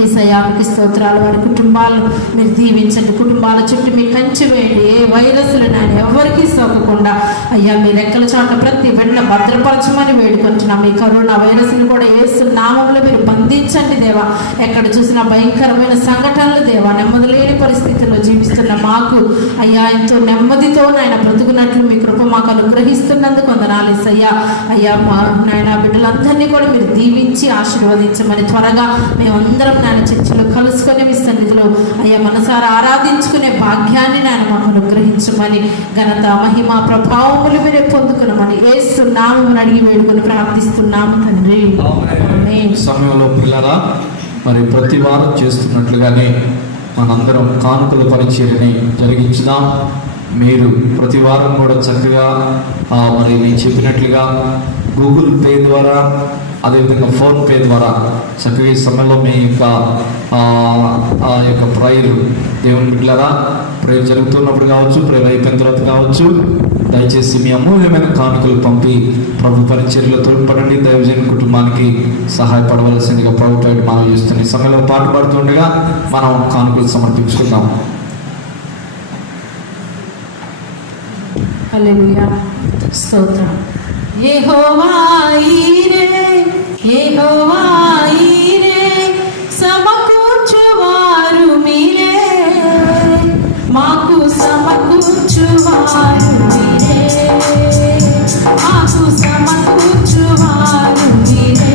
యేసయ్యా మీకు స్తోత్రాలు. వారి కుటుంబాలు మీరు దీవించండి, కుటుంబాల చుట్టూ మీరు కంచి వేయండి. ఏ వైరస్లు నాయన ఎవరికి సోకకుండా అయ్యా మీ రెక్కల చాటున ప్రతి బిడ్డను భద్రపరచమని వేడుకుంటున్నాం. మీ కరోనా వైరస్ని కూడా యేసు నామములో మీరు బంధించండి దేవా. ఎక్కడ చూసినా భయంకరమైన సంఘటనలు దేవా. నెమ్మది లేని పరిస్థితుల్లో జీవిస్తున్న మాకు అయ్యా ఎంతో నెమ్మదితో నాయన బ్రతుకున్నట్లు మీ కృప మాకు అనుగ్రహిస్తున్నందుకు వందనాలు యేసయ్యా. అయ్యా మా నాయన బిడ్డలందరినీ కూడా మీరు దీవించి ఆశీర్వదించమని, త్వరగా మేమందరం నాయన చర్చిలో కలుసుకొని మీ సన్నిధిలో అయ్యా మనసారా ఆరాధించుకునే భాగ్యాన్ని నాయన మాకు అనుగ్రహించమని, ఘనత మహిమ ప్రభావములు మీరే పొందుకున్నామని యేసు నామమున అడిగి వేడుకొని ప్రార్థిస్తున్నాము తండ్రి. ఆమేన్. సమయంలో పిల్లరా, మరి ప్రతి వారం చేస్తున్నట్లుగానే మనందరం కానుకల పరిచర్యని జరిగించుదాం. మీరు ప్రతి వారం కూడా చక్కగా మరి నేను చెప్పినట్లుగా గూగుల్ పే ద్వారా, అదేవిధంగా ఫోన్పే ద్వారా చక్కగా ఈ సమయంలో మీ యొక్క ఆ యొక్క ప్రేయర్ దేవుని బిడ్డలారా, ప్రేయర్ జరుగుతున్నప్పుడు కావచ్చు, ప్రేయర్ అయిపోయిన తర్వాత కావచ్చు, దయచేసి మీ అమూల్యమైన కానుకలు పంపి ప్రభు పరిచర్యలో తోడ్పడండి. దైవజన కుటుంబానికి సహాయపడవలసిందిగా ప్రభు పేట మనం చేస్తున్న ఈ సమయంలో పాట పాడుతుండగా మనం కానుకలు సమర్పించుకుందాం. హల్లెలూయా, స్తోత్రం. యెహోవా ఈరే, యెహోవా ఈరే, సమకూర్చువారు మీరే, మాకు సమకూర్చువారు మీరే, మాకు సమకూర్చువారు మీరే.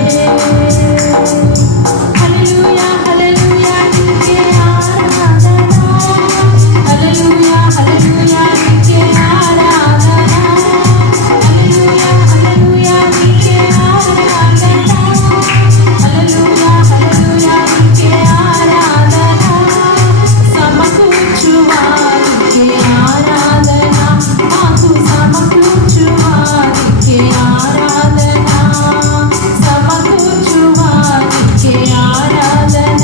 హల్లెలూయా, హల్లెలూయా నీకే ఆరాధన, హల్లెలూయా, హల్లెలూయా నీకే ఆరాధన, హల్లెలూయా, హల్లెలూయా నీకే ఆరాధన, హల్లెలూయా, హల్లెలూయా నీకే ఆరాధన, సమకూర్చువారికి ఆరాధన, మాకు సమకూర్చువారికి ఆరాధన, సమకూర్చువారికి ఆరాధన,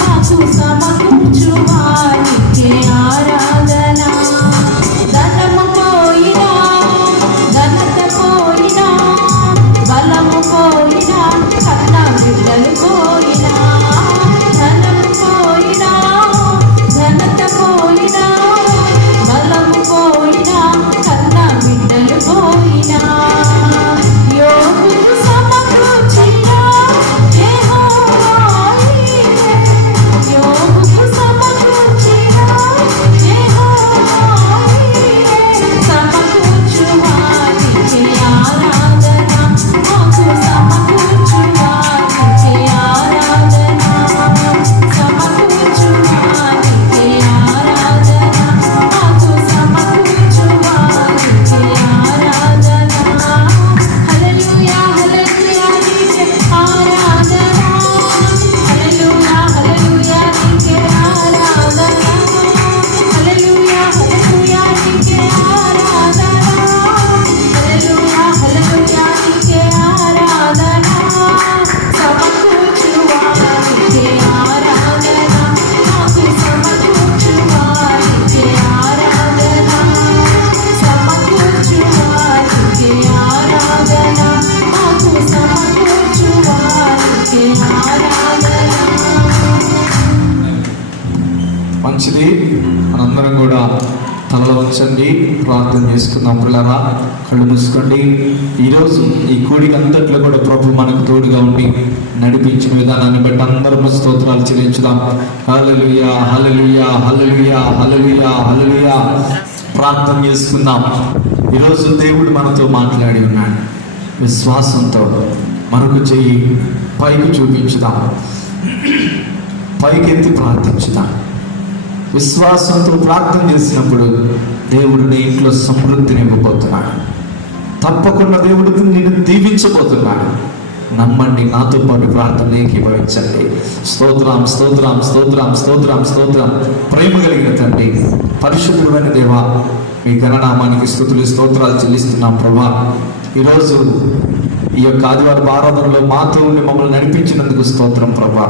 మాకు సమకూర్చువారికి ఆరాధన. ధనము పోయినా, ఘనత పోయినా, బలము పోయినా, కన్న బిడ్డలు పోయినా, ధనము పోయినా, ఘనత పోయినా, బలము పోయినా, కన్న బిడ్డలు పోయినా, యోగుకు సమకూర్చిన యెహోవా ఈరే, యోగుకు సమకూర్చిన యెహోవా ఈరే, సమకూర్చువారికి ఆరాధన, మాకు సమకూర్చువారికి ఆరాధన, సమకూర్చువారికి ఆరాధన, మాకు సమకూర్చువారికి ఆరాధన. హల్లెలూయా, హల్లెలూయా నీకే ఆరాధన, హల్లెలూయా, హల్లెలూయా నీకే ఆరాధన, హల్లెలూయా, హల్లెలూయా నీకే ఆరాధన, హల్లెలూయా, హల్లెలూయా నీకే ఆరాధన, సమకూర్చువారికి ఆరాధన, మాకు సమకూర్చువారికి ఆరాధన, సమకూర్చువారికి ఆరాధన, మాకు సమకూర్చువారికి ఆరాధన. మంచిది. మనందరం కూడా తలలో ఉంచండి, ప్రార్థన చేసుకుందాం. పిల్లరా, కళ్ళు మూసుకోండి. ఈరోజు ఈ కూడిక అంతట్లో కూడా ప్రభు మనకు తోడుగా ఉండి నడిపించిన విధానాన్ని బట్టి అందరం స్తోత్రాలు చెల్లించుదాం. హల్లెలూయా, హల్లెలూయా, హల్లెలూయా, హల్లెలూయా, హల్లెలూయా. ప్రార్థన చేసుకుందాం. ఈరోజు దేవుడు మనతో మాట్లాడి ఉన్నాడు. విశ్వాసంతో మరొక చెయ్యి పైకి చూపించుదాం, పైకెత్తి ప్రార్థించుదాం. విశ్వాసంతో ప్రార్థన చేసినప్పుడు దేవుడు నీ ఇంట్లో సమృద్ధిని ఇవ్వబోతున్నాడు. తప్పకుండా దేవుడు నిన్ను దీవించబోతున్నాడు. నమ్మండి. నాతో పాటు ప్రార్థన ఏకీభవించండి. స్తోత్రం, స్తోత్రం, స్తోత్రం, స్తోత్రం, స్తోత్రం. ప్రేమ కలిగిన తండ్రి, పరిశుద్ధుడైన దేవా, మీ ఘననామానికి స్తుతులు స్తోత్రాలు చెల్లిస్తున్నాం ప్రభా. ఈరోజు ఈ యొక్క ఆదివారం ఆరాధనలో మాతో ఉండి మమ్మల్ని నడిపించినందుకు స్తోత్రం ప్రభా.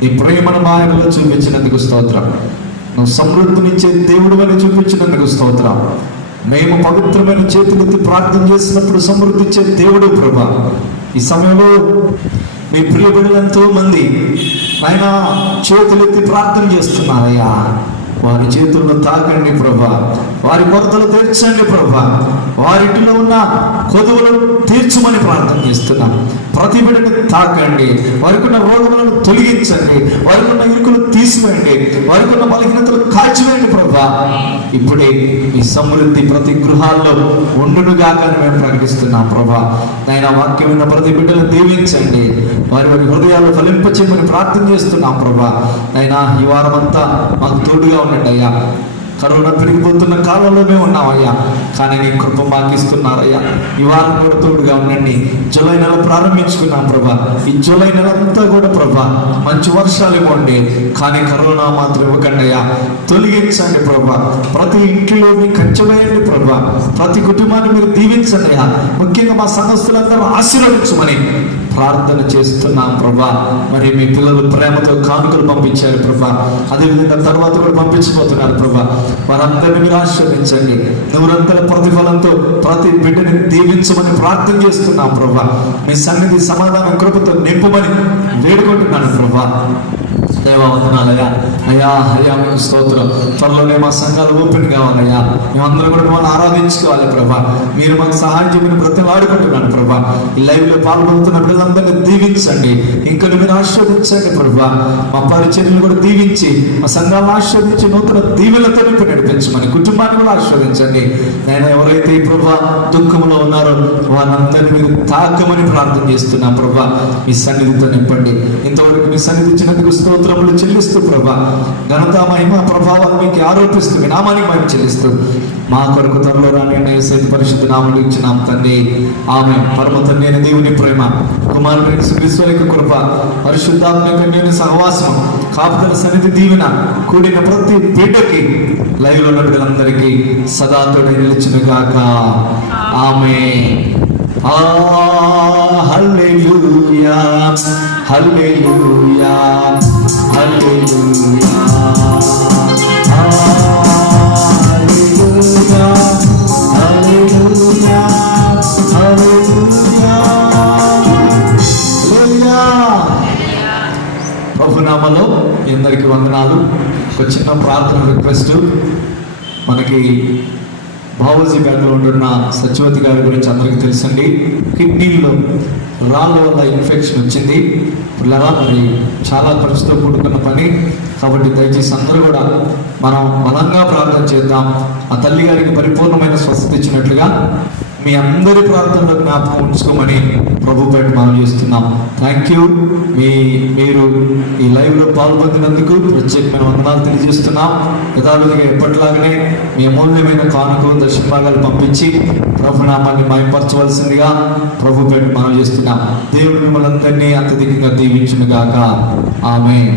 నీ ప్రేమను మా ఆయనలో చూపించినందుకు స్తోత్రం. నువ్వు సమృద్ధినిచ్చే దేవుడు అని చూపించినందుకు స్తోత్రం. మేము పవిత్రమైన చేతులెత్తి ప్రార్థన చేసినప్పుడు సమృద్ధి ఇచ్చే దేవుడు ప్రభా. ఈ సమయంలో మీ ప్రియ బిడ్డలు ఎంతో మంది ఆయన చేతులెత్తి ప్రార్థన చేస్తున్నారయ్యా, వారి చేతుల్లో తాకండి ప్రభా, వారి కొరతలు తీర్చండి ప్రభా, వారింటిలో ఉన్న కొదువులను తీర్చమని ప్రార్థన చేస్తున్నాం. ప్రతి బిడ్డని తాకండి, వారికి ఉన్న రోగములను తొలగించండి, వారికి ఉన్న ఇరుకులు తీసివేయండి, వారికి ఉన్న బలహీనతలు కాల్చివేయండి ప్రభా. ఇప్పుడే ఈ సమృద్ధి ప్రతి గృహాల్లో ఉండునుగాక అని మేము ప్రకటిస్తున్నాం ప్రభా. నాయన వాక్యం ఉన్న ప్రతి బిడ్డను దీవించండి, వారి వారి హృదయాలు ఫలింపచేయమని ప్రార్థన చేస్తున్నాం ప్రభా. నాయన ఈ వారం అంతా మాకు తోడుగా ఉండండి అయ్యా. కరోనా పెరిగిపోతున్న కాలంలో మేము ఉన్నామయ్యా, కానీ నీ కృప మాకు ఇస్తున్నారయ్యా. ఈ వారం కూడా తోడుగా ఉండండి. జూలై నెల ప్రారంభించుకున్నాం ప్రభా. ఈ జూలై నెల అంతా కూడా ప్రభా మంచి వర్షాలు ఇవ్వండి, కానీ కరోనా మాత్రం ఇవ్వకండి అయ్యా. తొలగించండి ప్రభా. ప్రతి ఇంటిలో మీ కంచెవేయండి ప్రభా. ప్రతి కుటుంబాన్ని మీరు దీవించండి అయ్యా. ముఖ్యంగా మా సంఘస్థులందరూ ఆశీర్వదించమని ప్రార్థన చేస్తున్నాం ప్రభా. మరి మీ పిల్లలు ప్రేమతో కానుకలు పంపించారు ప్రభా, అదేవిధంగా తర్వాత కూడా పంపించబోతున్నారు ప్రభా. వారందరినీ మీరు ఆశీర్వదించండి. నూరంతల ప్రతిఫలంతో ప్రతి బిడ్డని దీవించమని ప్రార్థన చేస్తున్నాం ప్రభా. మీ సన్నిధి సమాధానం కృపతో నింపమని వేడుకుంటున్నాను ప్రభా. దేవావందనాలయ్యా. అయ్యా అయ్యా మీకు స్తోత్రం. త్వరలోనే మా సంఘాలు ఓపెన్ కావాలయ్యా. మేమందరం కూడా మిమ్మల్ని ఆరాధించుకోవాలి ప్రభా. మీరు మాకు సహాయం చేయమని బ్రతిమాడుకుంటున్నాను ప్రభా. ఈ లైవ్ లో పాల్గొంటున్న పిల్లలందరినీ దీవించండి, ఇంకా మీరు ఆశీర్వదించండి ప్రభా. మా పరిచర్యలు కూడా దీవించి, మా సంఘాలను ఆశీర్వదించి నూతన దీవెలతో నింపి నడిపించమని, కుటుంబాన్ని కూడా ఆశీర్వదించండి. నేను ఎవరైతే ఈ ప్రభా దుఃఖంలో ఉన్నారో వారందరినీ మీరు తాకమని ప్రార్థన చేస్తున్నాం ప్రభా. మీ సన్నిధితో నింపండి. ఇంతవరకు మీ సన్నిధి ఇచ్చినందుకు స్తోత్రములు చెల్లిస్తూ ప్రభా, ఘనత మహిమ ప్రభావాలు మీకు ఆరోపిస్తూ మీ నామానికి మహిమ చెల్లిస్తూ మా కొరకు త్వరలో రాని యేసు పరిశుద్ధ నామములో ఇచ్చినాం తండ్రి, ఆమేన్. పరమ తండ్రి అయిన దేవుని ప్రేమ, కుమారుని సువిశ్వరిక కృప, పరిశుద్ధాత్మ కన్యని సహవాసం, కాపుదల సన్నిధి దీవెన కూడిన ప్రతి బిడ్డకి, లైవ్ లో ఉన్న బిడ్డలందరికీ సదా తోడై నిలిచునుగాక. ఆమేన్. హల్లెలూయా హల్లెలూయా హల్లెలూయా హల్లెలూయా హల్లెలూయా హల్లెలూయా. ప్రభునామలో మీ అందరికీ వందనాలు. ఒక చిన్న ప్రార్థన రిక్వెస్ట్. మనకి బావూజీ బ్యాగ్లో ఉంటున్న సత్యవతి గారి గురించి అందరికీ తెలుసండి. కిడ్నీలో రాళ్ళ వల్ల ఇన్ఫెక్షన్ వచ్చింది. పిల్లరా మరి చాలా ఖర్చుతో కూడుకున్న పని కాబట్టి దయచేసి అందరూ కూడా మనం బలంగా ప్రార్థన చేద్దాం. ఆ తల్లి గారికి పరిపూర్ణమైన స్వస్థత ఇచ్చినట్లుగా మీ అందరి ప్రార్థనలో జ్ఞాపకం ఉంచుకోమని ప్రభుపేట మనం చేస్తున్నాం. Thank you. మీరు ఈ లైవ్లో పాల్పొందినందుకు ప్రత్యేకమైన వందనాలు తెలియజేస్తున్నాం. యథావిధిగా ఎప్పటిలాగానే మీ అమూల్యమైన కానుకలు దర్శనభాగాలు పంపించి ప్రభునామాన్ని మహిమపరచవలసిందిగా ప్రభుపేట మనం చేస్తున్నాం. దేవుడు మిమ్మల్ని అందరినీ అత్యధికంగా దీవించునుగాక. ఆమేన్.